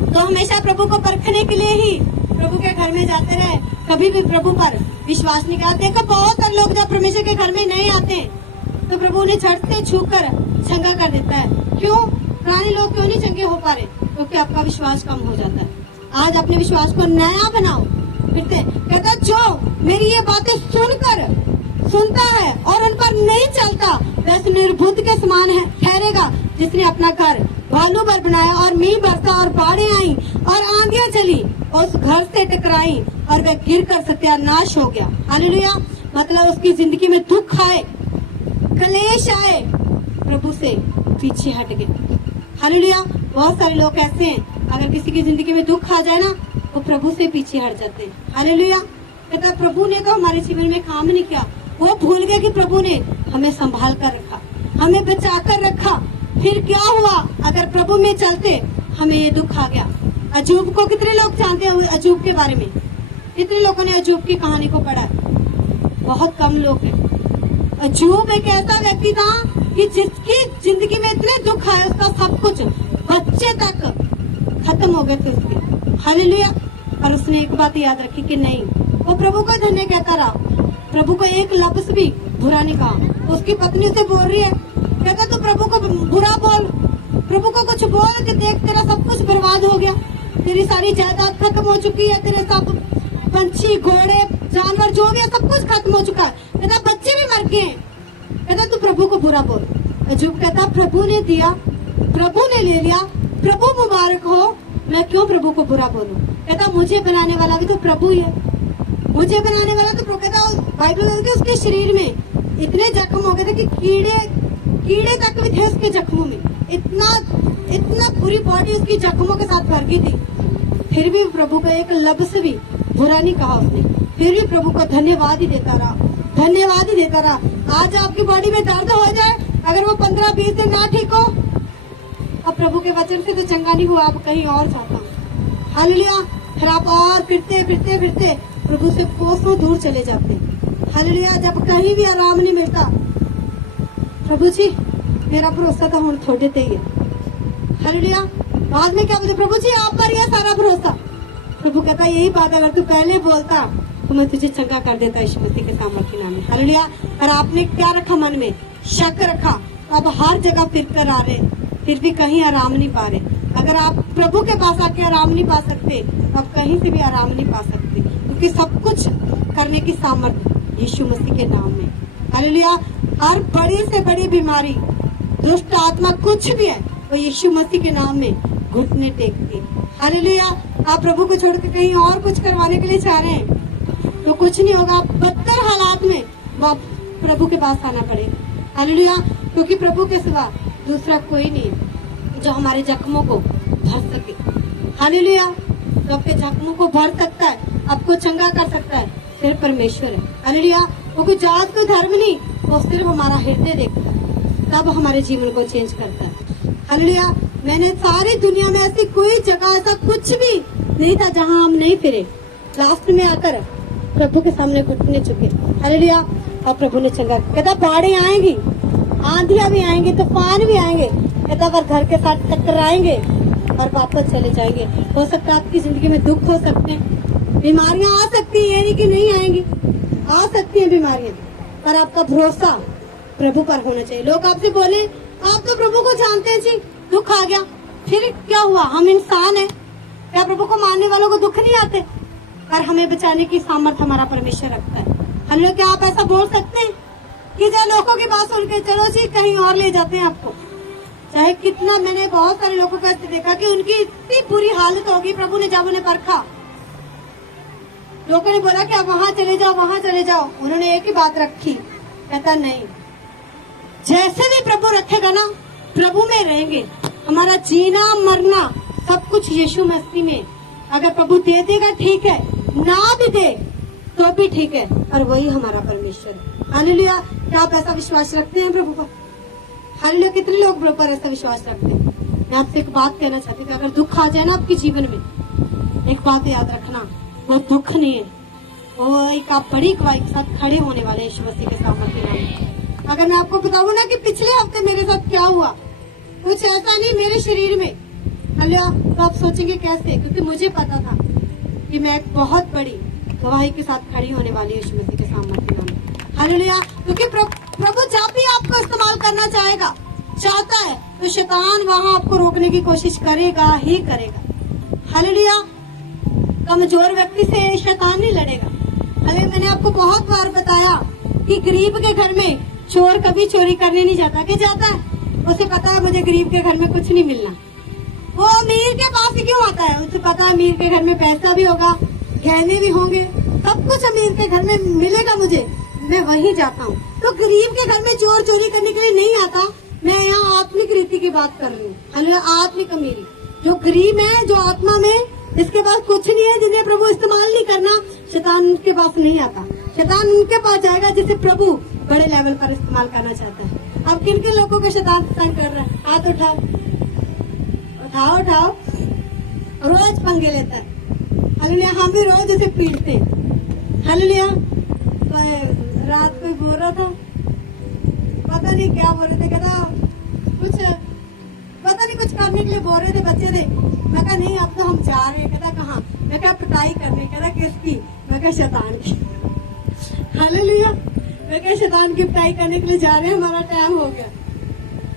तो हमेशा प्रभु को परखने के लिए ही प्रभु के घर में जाते रहे, कभी भी प्रभु पर विश्वास नहीं किया। देखो बहुत सारे लोग जब परमेश्वर के घर में नहीं आते, तो प्रभु उन्हें झट से छूकर चंगा कर देता है। क्यों? पुराने लोग क्यों नहीं चंगे हो पा रहे? क्योंकि आपका विश्वास कम हो जाता है। आज अपने विश्वास को नया बनाओ। फिर से कहता जो मेरी ये बातें सुनता है और उन पर नहीं चलता, वैसे निर्बुद्ध के समान है ठहरेगा, जिसने अपना घर भालू पर बनाया, और मींह बरसा और बाढ़ें आई और आंधियां चली उस घर से टकराई और वह गिरकर सत्यानाश हो गया। हालेलुया। मतलब उसकी जिंदगी में दुख आए, कलेश आए, प्रभु से पीछे हट गए। हालेलुया। बहुत सारे लोग ऐसे हैं, अगर किसी की जिंदगी में दुख आ जाए ना, वो प्रभु से पीछे हट जाते हैं। हालेलुया। कहता प्रभु ने तो हमारे जीवन में काम नहीं किया, वो भूल गए कि प्रभु ने हमें संभाल कर रखा, हमें बचा कर रखा। फिर क्या हुआ? अगर प्रभु में चलते हमें ये दुख आ गया। अजूब को कितने लोग जानते हैं? अजूब के बारे में कितने लोगों ने अजूब की कहानी को पढ़ा है? बहुत कम लोग हैं। अजूब एक ऐसा व्यक्ति था कि जिसकी जिंदगी में इतने दुख आए, उसका सब कुछ, बच्चे तक खत्म हो गए थे उसके। हालेलुया। और उसने एक बात याद रखी कि नहीं, वो प्रभु को धन्य कहता रहा, प्रभु को एक लफ्ज भी बुरा नहीं कहा। उसकी पत्नी उसे बोल रही है, कहता तू प्रभु को बुरा बोल, प्रभु को कुछ बोल कि देख तेरा सब कुछ बर्बाद हो गया, तेरी सारी जायदाद खत्म हो चुकी है, तेरे सब पंछी, घोड़े, जानवर जो भी है सब कुछ खत्म हो चुका है, कहता बच्चे भी मर गए हैं, कहता तू प्रभु को बुरा बोल। अजूब कहता प्रभु ने दिया, प्रभु ने ले लिया, प्रभु मुबारक हो, मैं क्यों प्रभु को बुरा बोलूं? कहता मुझे बनाने वाला भी तो प्रभु ही है, मुझे बनाने वाला तो प्रभु। कहता बाइबल में उसके शरीर में इतने जख्म हो गए थे कि कीड़े तक भी थे उसके जख्मों में, इतना पूरी बॉडी उसकी जख्मों के साथ भर गई थी। फिर भी प्रभु को एक लफ्ज भी बुरा नहीं कहा उसने, फिर भी प्रभु को धन्यवाद ही देता रहा, धन्यवाद ही देता रहा। आज आपकी बॉडी में दर्द हो जाए, अगर वो 15-20 दिन ना ठीक हो, अब प्रभु के वचन से तो चंगा नहीं हुआ, आप कहीं और जाता। हालेलुया। फिर आप और फिरते फिरते फिरते प्रभु से कोसों दूर चले जाते। हालेलुया। जब कहीं भी आराम नहीं मिलता, प्रभु जी मेरा भरोसा तो हुण थोड़े ते ही है। हालेलुया। बाद में क्या बोलते? प्रभु जी आप पर यह सारा भरोसा। प्रभु कहता यही बात अगर तू पहले बोलता तो मैं तुझे चंगा कर देता यीशु मसीह के सामर्थ्य नाम में। हालेलुया। और आपने क्या रखा मन में? शक रखा। अब हर जगह फिर कर आ रहे, फिर भी कहीं आराम नहीं पा रहे। अगर आप प्रभु के पास आके आराम नहीं पा सकते, तो आप कहीं से भी आराम नहीं पा सकते, क्योंकि सब कुछ करने की सामर्थ्य यीशु मसीह के नाम में। हालेलुया। हर बड़ी से बड़ी बीमारी, दुष्ट आत्मा कुछ भी है, वो यीशु मसीह के नाम में घुटने टेकती है। हालेलुया। आप प्रभु को छोड़ के कहीं और कुछ करवाने के लिए चाह रहे हैं तो कुछ नहीं होगा। बदतर हालात में प्रभु के पास आना पड़ेगा। हालेलुया। क्योंकि प्रभु के सिवा दूसरा कोई नहीं है जो हमारे जख्मों को भर सके। हालेलुया। तो आपके जख्मों को भर सकता है, आपको चंगा कर सकता है, सिर्फ परमेश्वर है। हालेलुया। वो कोई जात कोई धर्म नहीं, वो सिर्फ हमारा हृदय देखता है, तब हमारे जीवन को चेंज करता है। हालेलुया। मैंने सारी दुनिया में ऐसी कोई जगह, ऐसा कुछ भी नहीं था जहाँ हम नहीं फिरे, लास्ट में आकर प्रभु के सामने घुटने चुके। हालेलुया। और प्रभु ने चंगा। कहता बाढ़ें आएंगी, आंधियां भी आएंगे, तूफान भी आएंगे, कहता पर घर के साथ टकराएंगे और वापस चले जाएंगे। हो सकता है आपकी जिंदगी में दुख हो सकते हैं, बीमारियां आ सकती है, ये नहीं कि नहीं आएंगी, आ सकती है बीमारियां, पर आपका भरोसा प्रभु पर होना चाहिए। लोग आपसे बोले आप तो प्रभु को जानते हैं जी, दुख आ गया, फिर क्या हुआ? हम इंसान है, क्या प्रभु को मानने वालों को दुख नहीं आते? पर हमें बचाने की सामर्थ हमारा परमेश्वर रखता है। हम लोग क्या आप ऐसा बोल सकते हैं कि जो लोगों की बात सुन के चलो जी कहीं और ले जाते हैं आपको? चाहे कितना, मैंने बहुत सारे लोगों को ऐसे देखा कि उनकी इतनी बुरी हालत होगी, प्रभु ने जब उन्हें परखा, लोगों ने बोला कि आप वहां चले जाओ, वहां चले जाओ, उन्होंने एक ही बात रखी, कहता नहीं, जैसे भी प्रभु रखेगा ना, प्रभु में रहेंगे। हमारा जीना मरना सब कुछ यीशु मसीह में। अगर प्रभु दे देगा ठीक है, ना भी दे तो भी ठीक है, और वही हमारा परमेश्वर है। हालेलुया। क्या आप ऐसा विश्वास रखते हैं प्रभु पर? हालेलुया। कितने लोग प्रभु पर ऐसा विश्वास रखते हैं? मैं आपसे एक बात कहना चाहती हूँ, अगर दुख आ जाए ना आपके जीवन में, एक बात याद रखना, वो दुख नहीं है, वो एक आप बड़ी गवाही के साथ खड़े होने वाले यीशु मसीह के सामने। अगर मैं आपको बताऊँ ना कि पिछले हफ्ते मेरे साथ क्या हुआ, कुछ ऐसा नहीं मेरे शरीर में, हालेलुया, तो आप सोचेंगे कैसे? क्योंकि मुझे पता था कि मैं एक बहुत बड़ी गवाही के साथ खड़ी होने वाली यीशु मसीह के सामने। हालेलुया। क्योंकि प्रभु जब भी आपको इस्तेमाल करना चाहता है तो शैतान वहां आपको रोकने की कोशिश करेगा ही करेगा। हालेलुया। कमजोर व्यक्ति से शैतान नहीं लड़ेगा। हालेलुया। मैंने आपको बहुत बार बताया कि गरीब के घर में चोर कभी चोरी करने नहीं जाता, कि जाता है, उसे पता है मुझे गरीब के घर में कुछ नहीं मिलना, वो अमीर के पास से क्यों आता है? उसे पता है अमीर के घर में पैसा भी होगा, गहने भी होंगे, सब कुछ अमीर के घर में मिलेगा मुझे, मैं वहीं जाता हूँ। तो गरीब के घर में चोर चोरी करने के लिए नहीं आता। मैं यहाँ आत्मिक रीति की बात कर रही हूँ, हालेलुया। आत्मिक अमीरी, जो गरीब है, जो आत्मा में जिसके पास कुछ नहीं है, जिन्हें प्रभु इस्तेमाल नहीं करना, शैतान उनके पास नहीं आता। शैतान उनके पास जाएगा जिसे प्रभु बड़े लेवल पर इस्तेमाल करना चाहता है। अब किन किन लोगों को शैतान तंग कर रहा है? हाथ उठाओ, उठाओ उठाओ। रोज पंगे लेता है, हालेलुया। हम भी रोज उसे पीटते हैं, हालेलुया। रात को बोल रहा था, पता नहीं क्या बोल रहे थे, कहता कुछ पता नहीं कुछ करने के लिए बोल रहे थे, बच्चे थे। मैं कहा नहीं अब तो हम जा रहे हैं। कहता कहाँ? मैं कहा पिटाई करने। कहता किसकी? मैं कहा शैतान की, हालेलुया। मैं कहा शैतान की पिटाई करने के लिए जा रहे हैं, हमारा टाइम हो गया,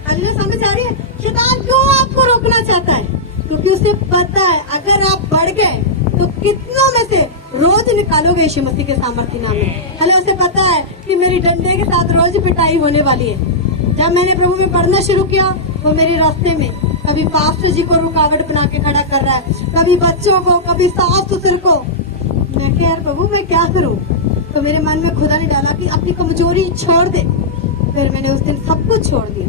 हालेलुया। समझ आ रही है? शैतान क्यों आपको रोकना चाहता है? क्योंकि उसे पता है अगर आप बढ़ गए तो कितनों में से रोज निकालोगे यीशु मसीह के सामर्थ्य नाम में। हले उसे पता है कि मेरी डंडे के साथ रोज पिटाई होने वाली है। जब मैंने प्रभु में पढ़ना शुरू किया, वो मेरे रास्ते में कभी पास्टर जी को रुकावट बना के खड़ा कर रहा है, कभी बच्चों को, कभी सास ससुर को। मैं कहा यार प्रभु मैं क्या करूं? तो मेरे मन में खुदा ने डाला कि अपनी कमजोरी छोड़ दे। फिर मैंने उस दिन सब कुछ छोड़ दिया,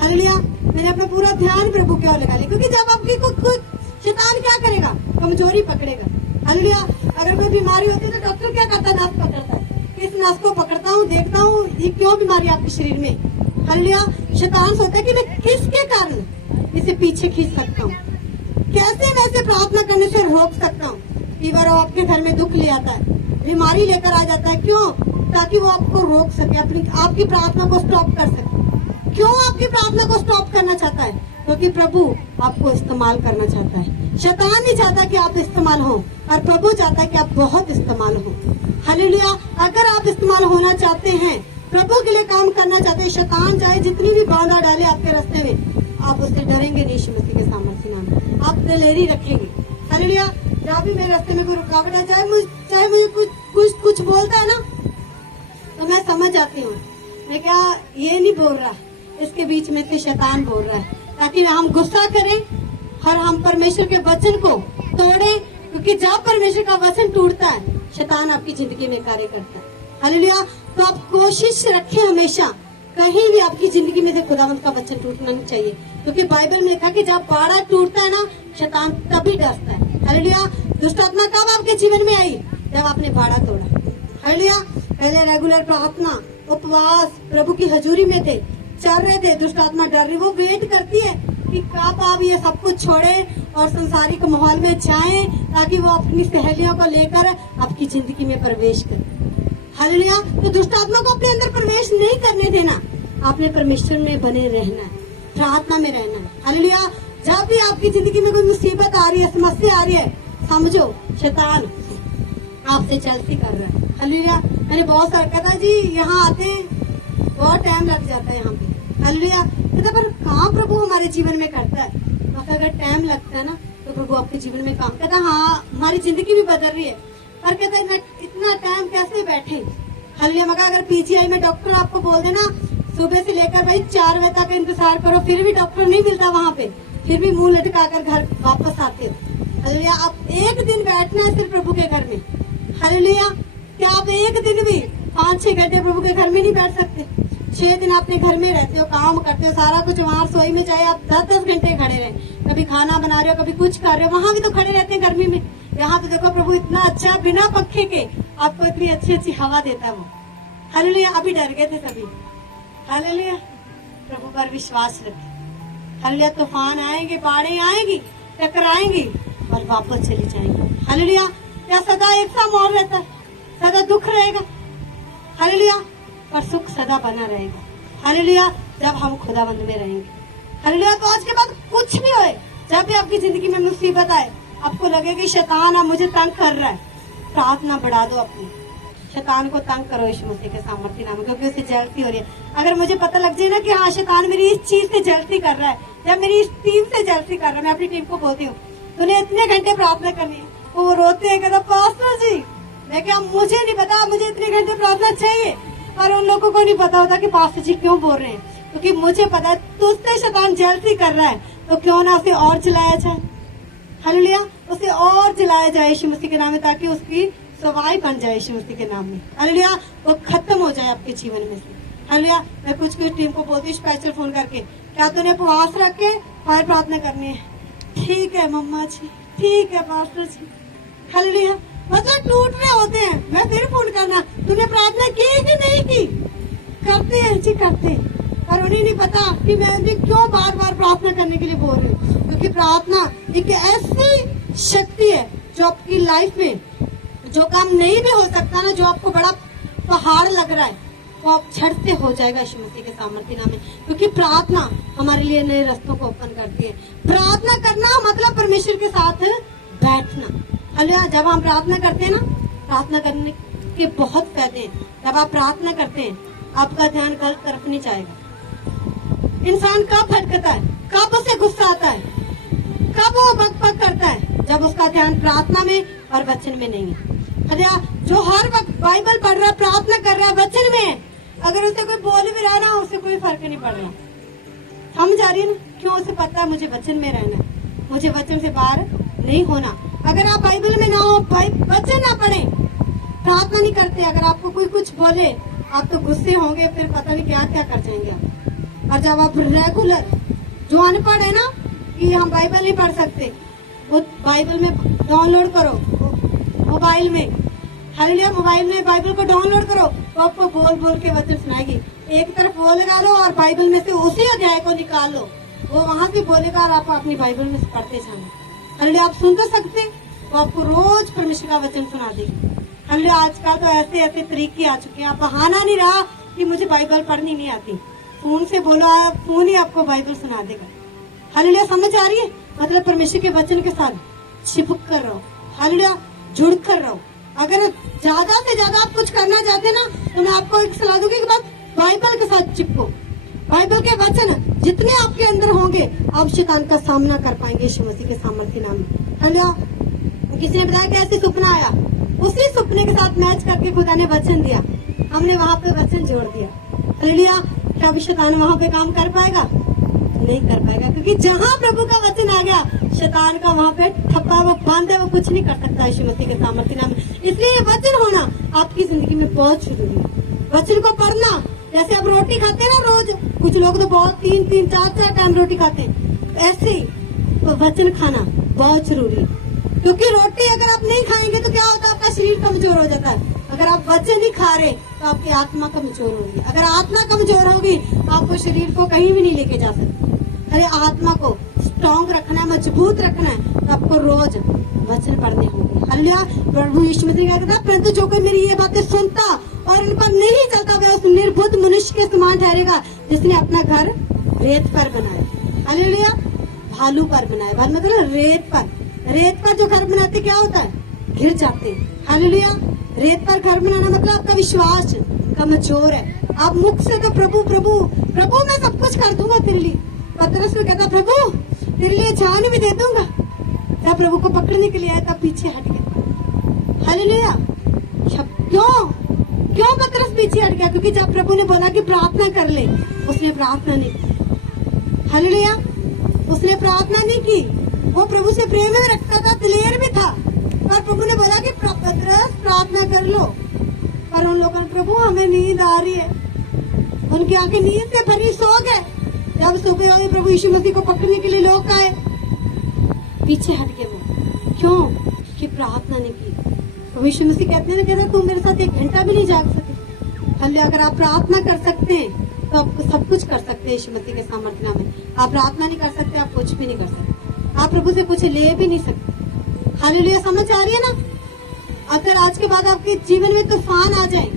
हालेलुया। मैंने अपना पूरा ध्यान प्रभु की ओर लगा लिया, क्योंकि जब आपकी कुछ शैतान क्या करेगा? कमजोरी पकड़ेगा, हालेलुया। अगर कोई बीमारी होती है तो डॉक्टर क्या करता है? नस पकड़ता है। किस नस को पकड़ता हूँ, देखता हूँ ये क्यों बीमारी आपके शरीर में, हालेलुया। शैतान सोचता है कि मैं किसके कारण इसे पीछे खींच सकता हूँ, कैसे मैं इसे प्रार्थना करने से रोक सकता हूँ। कई बार वो आपके घर में दुख ले आता है, बीमारी लेकर आ जाता है, क्यों? ताकि वो आपको रोक सके, अपनी आपकी प्रार्थना को स्टॉप कर सके। क्यों आपकी प्रार्थना को स्टॉप करना चाहता है? क्योंकि प्रभु आपको इस्तेमाल करना चाहता है। शैतान नहीं चाहता कि आप इस्तेमाल हो, और प्रभु चाहता है कि आप बहुत इस्तेमाल हो, हालेलुया। अगर आप इस्तेमाल होना चाहते हैं, प्रभु के लिए काम करना चाहते हैं, शैतान चाहे जितनी भी बाधा डाले आपके रास्ते में, आप उससे डरेंगे नहीं। यीशु मसीह के सामर्थ्य नाम में आप दिलेरी रखेंगे, हालेलुया। जहाँ भी मेरे रास्ते में कोई रुकावट है, चाहे मुझे कुछ बोलता है ना, तो मैं समझ आती हूँ, मैं क्या ये नहीं बोल रहा, इसके बीच में से शैतान बोल रहा है, ताकि हम गुस्सा करें और हम परमेश्वर के वचन को तोड़ें। क्योंकि जब परमेश्वर का वचन टूटता है, शैतान आपकी जिंदगी में कार्य करता है, हालेलुया। तो आप कोशिश रखें हमेशा, कहीं भी आपकी जिंदगी में से खुदावंत का वचन टूटना नहीं चाहिए। क्योंकि बाइबल में लिखा कि जब बाड़ा टूटता है ना, शैतान तभी डरता है, हालेलुया। दुष्ट आत्मा कब आपके जीवन में आई? जब आपने बाड़ा तोड़ा, हालेलुया। पहले रेगुलर प्रार्थना, उपवास, प्रभु की हजूरी में थे, चल रहे थे, दुष्ट आत्मा डर रही, वो वेट करती है कि कब आप ये सब कुछ छोड़े और संसारिक माहौल में जाएं, ताकि वो अपनी सहेलियों को लेकर आपकी जिंदगी में प्रवेश करे, हालेलुया। तो दुष्ट आत्मा को अपने अंदर प्रवेश नहीं करने देना, आपने परमेश्वर में बने रहना है, प्रार्थना में रहना है, हालेलुया। जब भी आपकी जिंदगी में कोई मुसीबत आ रही है, समस्या आ रही है, समझो शैतान आपसे जेलसी कर रहा है, हालेलुया। मैंने बहुत सारा कहता जी यहाँ आते हैं बहुत टाइम लग जाता है यहाँ पे, हालेलुया। कहता पर काम प्रभु हमारे जीवन में करता है। तो अगर टाइम लगता है ना, तो प्रभु आपके जीवन में काम कहता। हाँ हमारी जिंदगी भी बदल रही है, पर कहता है इतना टाइम कैसे बैठे, हालेलुया। मगर अगर पीजीआई में डॉक्टर आपको बोल देना सुबह से लेकर भाई 4 बजे तक इंतजार करो, फिर भी डॉक्टर नहीं मिलता वहाँ पे, फिर भी मुंह लटका कर घर वापस आते हो, हालेलुया। आप एक दिन बैठना है सिर्फ प्रभु के घर में, हालेलुया। क्या आप एक दिन भी 5-6 घंटे प्रभु के घर में नहीं बैठ सकते? 6 दिन अपने घर में रहते हो, काम करते हो, सारा कुछ वहाँ रसोई में, चाहे आप 10-10 घंटे खड़े रहे, कभी खाना बना रहे हो, कभी कुछ कर रहे हो, वहाँ भी तो खड़े रहते हैं गर्मी में। यहाँ तो देखो प्रभु इतना अच्छा, बिना पंखे के आपको इतनी अच्छी अच्छी हवा देता है वो, हालेलुया। अभी डर गए थे सभी, हालेलुया। प्रभु पर विश्वास रखें, हालेलुया। तूफान आएंगे, बाढ़ें आएंगी, टकराएंगी और वापस चली जाएंगी, हालेलुया। क्या सदा एक सा माहौल रहता है? सदा दुख रहेगा, हालेलुया, पर सुख सदा बना रहेगा, हालेलुया, जब हम खुदाबंद में रहेंगे, हालेलुया। तो आज के बाद कुछ भी होए, जब भी आपकी जिंदगी में मुसीबत आए, आपको लगे कि शैतान अब मुझे तंग कर रहा है, प्रार्थना बढ़ा दो अपनी, शैतान को तंग करो यीशु मसीह के सामर्थ्य नाम में, क्योंकि उसे जलती हो रही है। अगर मुझे पता लग जाए ना कि हाँ शैतान मेरी इस चीज से जलती कर रहा है, या मेरी इस टीम से जलती कर रहा है, मैं अपनी टीम को बोलती हूँ तूने इतने घंटे प्रार्थना करनी है, वो रोते हैं, कहता पास्टर जी मैं क्या, मुझे नहीं पता, मुझे इतने घंटे प्रार्थना चाहिए। पर उन लोगों को नहीं पता होता कि पास्टर जी क्यों बोल रहे हैं, क्योंकि मुझे पता है तुझसे शैतान जलती कर रहा है, तो क्यों ना उसे और चलाया जाए, हालेलुया। उसे और जलाया जाए यीशु मसीह के नाम में, ताकि उसकी सवाई बन जाए यीशु मसीह के नाम में। हालेलुया। वो खत्म हो जाए आपके जीवन में से। हालेलुया। मैं कुछ टीम को बोलती हूँ स्पेशल फोन करके, क्या तूने उपवास रख के फायर प्रार्थना करनी है? ठीक है मम्मा जी, ठीक है पास्टर जी। हालेलुया। मतलब टूट रहे होते हैं, मैं फिर फोन करना, तुमने प्रार्थना की कि नहीं की? करते हैं जी, करते हैं, पर उन्हें नहीं पता कि मैं भी क्यों बार बार प्रार्थना करने के लिए बोल रही हूँ। क्योंकि प्रार्थना एक ऐसी शक्ति है जो आपकी लाइफ में जो काम नहीं भी हो सकता ना, जो आपको बड़ा पहाड़ लग रहा है, वो आप झट से हो जाएगा यीशु मसीह के सामर्थ्य नाम में। क्योंकि प्रार्थना हमारे लिए नए रास्तों को ओपन करती है। प्रार्थना करना मतलब परमेश्वर के साथ बैठना। हालेलुया। जब हम प्रार्थना करते हैं ना, प्रार्थना करने के बहुत फायदे हैं। जब आप प्रार्थना करते हैं, आपका ध्यान गलत तरफ नहीं जाएगा। इंसान कब भटकता है, कब उसे गुस्सा आता है, कब वो बक करता है? जब उसका ध्यान प्रार्थना में और वचन में नहीं है। हालेलुया। जो हर वक्त बाइबल पढ़ रहा है, प्रार्थना कर रहा है, वचन में है, अगर उसे कोई बोल भी रहा ना, उसे कोई फर्क नहीं पड़ रहा। समझ आ रही है ना? क्यों? उसे पता है मुझे वचन में रहना है, मुझे वचन से बाहर नहीं होना। अगर आप बाइबल में ना हो, वचन ना पढ़े, प्रार्थना नहीं करते, अगर आपको कोई कुछ बोले, आप तो गुस्से होंगे, फिर पता नहीं क्या क्या कर जाएंगे आप। और जब आप रेगुलर, जो अनपढ़ है ना कि हम बाइबल नहीं पढ़ सकते, वो बाइबल में डाउनलोड करो मोबाइल में। हालेलुया। मोबाइल में बाइबल को डाउनलोड करो, वो आपको बोल बोल के वचन सुनाएगी। एक तरफ वो लगा लो और बाइबल में से उसी अध्याय को निकाल लो, वो वहां से बोलेगा और आप अपनी बाइबल में से पढ़ते जाना। हालेलुया। आप सुन तो सकते, वो आपको रोज परमेश्वर का वचन सुना देगी। हालेलुया। आजकल तो ऐसे ऐसे तरीके आ चुके हैं, आप बहाना नहीं रहा कि मुझे बाइबल पढ़नी नहीं आती। फोन से बोलो, फोन ही आपको बाइबल सुना देगा। हालेलुया। समझ आ रही है? मतलब परमेश्वर के वचन के साथ चिपक कर रहो। हालेलुया। जुड़ कर रहो। अगर ज्यादा से ज्यादा आप कुछ करना चाहते ना, तो मैं आपको एक सलाह दूंगी कि बस बाइबल के साथ चिपको। बाइबल के वचन जितने आपके अंदर होंगे, आप शैतान का सामना कर पाएंगे यीशु मसीह के सामर्थ्य नाम में। हालेलुया। किसी ने बताया कि ऐसे सपना आया, उसी सपने के साथ मैच करके खुदा ने वचन दिया, हमने वहाँ पे वचन जोड़ दिया। हालेलुया। क्या अभी शैतान वहाँ पे काम कर पाएगा? नहीं कर पाएगा, क्योंकि जहाँ प्रभु का वचन आ गया, शैतान का वहाँ पे ठप्पा, वो बंद है, वो कुछ नहीं कर सकता यीशु मसीह के सामर्थ्य नाम में। इसलिए वचन होना आपकी जिंदगी में बहुत जरूरी है। वचन को पढ़ना, जैसे आप रोटी खाते हैं ना रोज, कुछ लोग तो बहुत 3-3, 4-4 टाइम रोटी खाते हैं, ऐसे ही तो वचन खाना बहुत जरूरी है। क्योंकि रोटी अगर आप नहीं खाएंगे तो क्या होता है? आपका शरीर कमजोर हो जाता है। अगर आप वचन नहीं खा रहे तो आपकी आत्मा कमजोर होगी। अगर आत्मा कमजोर होगी, आपको शरीर को कहीं भी नहीं लेके जा सकते। अरे आत्मा को स्ट्रॉन्ग रखना है, मजबूत रखना है, तो आपको रोज वचन पढ़ने होंगे। हालेलुया। प्रभु यीशु मसीह कहता था, परंतु जो कोई मेरी ये बातें सुनता और इन पर नहीं चलता, वह उस निर्बुद्ध मनुष्य के समान ठहरेगा, जिसने अपना घर रेत पर बनाया। हालेलुया। भालू पर बनाया, भालू मतलब रेत पर। रेत पर जो घर बनाते क्या होता है? गिर जाते हैं। हालेलुया। रेत पर घर बनाना मतलब आपका विश्वास कमजोर है। आप मुख से तो प्रभु प्रभु प्रभु मैं सब कुछ कर दूंगा तेरे लिए। पतरस में कहता, प्रभु तेरे लिए जान भी दे दूंगा। जब प्रभु को पकड़ने के लिए आया तब पीछे हट गया। हालेलुया। क्यों पतरस पीछे हट गया? क्योंकि जब प्रभु ने बोला कि प्रार्थना कर ले, उसने प्रार्थना नहीं की। हालेलुया। उसने प्रार्थना नहीं की। वो प्रभु से प्रेम में रखता था, दिलेर भी था, पर प्रभु ने बोला कि पतरस प्रार्थना कर लो। पर उन लोगों ने, प्रभु हमें नींद आ रही है, उनकी आंखें नींद से भरी, सो गए। जब सुबह हुई, प्रभु यीशु मसीह को पकड़ने के लिए लोग आए, पीछे हट गए वो। क्यों? कि प्रार्थना नहीं की। प्रभु यीशु मसीह कहते हैं ना, कहते तुम मेरे साथ 1 घंटा भी नहीं जाग सके। हालेलुया। अगर आप प्रार्थना कर सकते हैं तो आप सब कुछ कर सकते हैं यीशु मसीह के सामर्थ्य नाम में। आप प्रार्थना नहीं कर सकते, आप कुछ भी नहीं कर सकते। आप प्रभु से कुछ ले भी नहीं सकते। हालेलुया। समझ आ रही है ना? अगर आज के बाद आपके जीवन में तूफान आ जाए,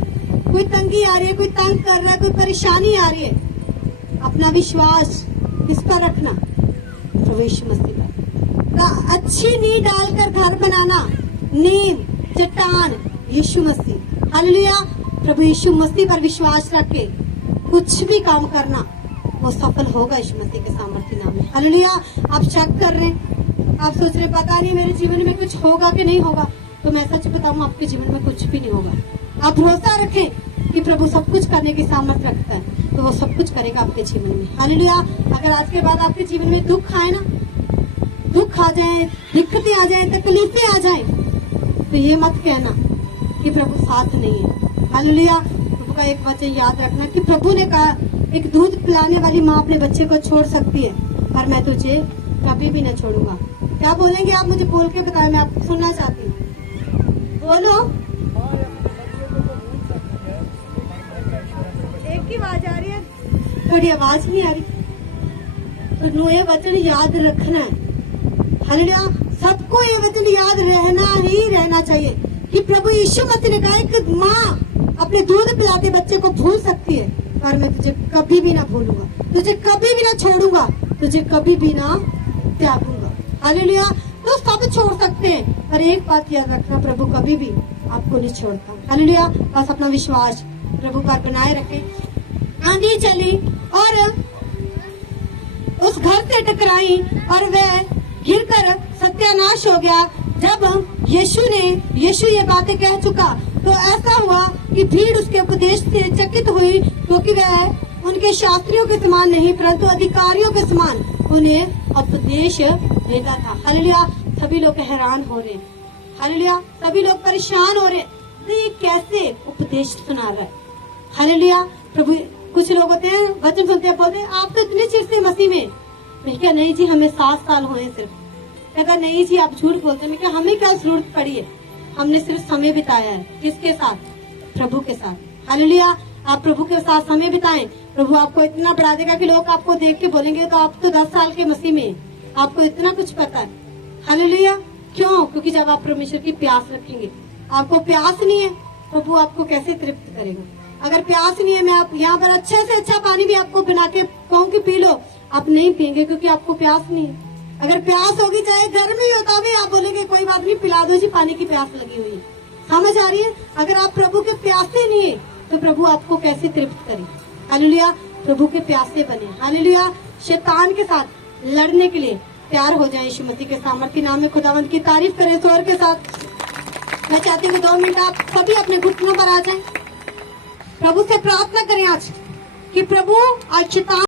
कोई तंगी आ रही है, कोई तंग कर रहा है, कोई परेशानी आ रही है, अपना विश्वास किस पर रखना? प्रभु यीशु मसीह पर। अच्छी नींव डालकर घर बनाना, नींव, चट्टान यीशु मसीह। हालेलुया। प्रभु यीशु मसीह पर विश्वास रख के कुछ भी काम करना, वो सफल होगा यीशु मसीह के सामर्थ्य नाम में। हालेलुया। आप चेक कर रहे हैं, आप सोच रहे पता नहीं मेरे जीवन में कुछ होगा कि नहीं होगा, तो मैं सच बताऊं, आपके जीवन में कुछ भी नहीं होगा। आप भरोसा रखें कि प्रभु सब कुछ करने की सामर्थ्य रखता है, तो वो सब कुछ करेगा आपके जीवन में। हालेलुया। अगर आज के बाद आपके जीवन में दुख आए ना, दुख आ जाए, दिक्कतें आ जाए, तकलीफें आ जाए, तो ये मत कहना कि प्रभु साथ नहीं है। हालेलुया। प्रभु का एक वचन याद रखना कि प्रभु ने कहा, एक दूध पिलाने वाली माँ अपने बच्चे को छोड़ सकती है, पर मैं तुझे कभी भी न छोड़ूंगा। क्या बोलेंगे आप? मुझे बोल के बताएं, मैं आपको सुनना चाहती हूँ। बोलो। एक ही आवाज आ रही है, थोड़ी आवाज नहीं आ रही। तो ये वचन याद रखना है। हालेलुया। सबको ये वचन याद रहना चाहिए कि प्रभु यीशु मसीह ने कहा, एक माँ अपने दूध पिलाते बच्चे को भूल सकती है, पर मैं तुझे कभी भी ना भूलूंगा, तुझे कभी भी ना छोड़ूंगा, तुझे कभी भी ना त्यागूंगा। हालेलुया। तो सब छोड़ सकते हैं, पर एक बात याद रखना, प्रभु कभी भी आपको नहीं छोड़ता। हालेलुया। बस अपना विश्वास प्रभु पर बनाए रखें। आंधी चली और उस घर से टकराई और वह गिरकर सत्यानाश हो गया। जब यीशु ये बातें कह चुका, तो ऐसा हुआ कि भीड़ उसके उपदेश से चकित हुई, क्योंकि वह उनके शास्त्रियों के समान नहीं, परंतु अधिकारियों के समान उन्हें उपदेश देता था। हालेलुया। सभी लोग हैरान हो रहे हैं। हालेलुया। सभी लोग परेशान हो रहे हैं, तो ये कैसे उपदेश सुना रहा है। हालेलुया। प्रभु, कुछ लोग होते हैं वचन सुनते हैं, बोलते हैं आप तो इतने चिर से मसीह में। मैं क्या, नहीं जी, हमें 7 साल हुए सिर्फ। कहता नहीं जी, आप झूठ बोलते हैं। मैं क्या, हमें क्या जरूरत पड़ी है, हमने सिर्फ समय बिताया है। किसके साथ? प्रभु के साथ। हालेलुया। आप प्रभु के साथ समय बिताएं, प्रभु आपको इतना बढ़ा देगा कि लोग आपको देख के बोलेंगे तो आप तो 10 साल के मसीह में, आपको इतना कुछ पता है। हालेलुया। क्यों? क्योंकि जब आप परमेश्वर की प्यास रखेंगे। आपको प्यास नहीं है, प्रभु आपको कैसे तृप्त करेगा? अगर प्यास नहीं है, मैं आप यहाँ पर अच्छे से अच्छा पानी भी आपको बना के कहूँ कि पी लो, आप नहीं पियेंगे, क्योंकि आपको प्यास नहीं है। अगर प्यास होगी, चाहे गर्मी हो, तो भी आप बोलेंगे कोई बात नहीं, पिला दो जी, पानी की प्यास लगी हुई है। समझ आ रही है? अगर आप प्रभु के प्यासे नहीं है, तो प्रभु आपको कैसे तृप्त करे? हालेलुया। प्रभु के प्यासे बने। हालेलुया। शैतान के साथ लड़ने के लिए तैयार हो जाए। यीशु मसीह के सामर्थ्य नाम में खुदावंत की तारीफ करें जोर के साथ। मैं चाहती हूँ 2 मिनट आप सभी अपने घुटनों पर आ जाएं, प्रभु से प्रार्थना करें आज कि प्रभु आज शैतान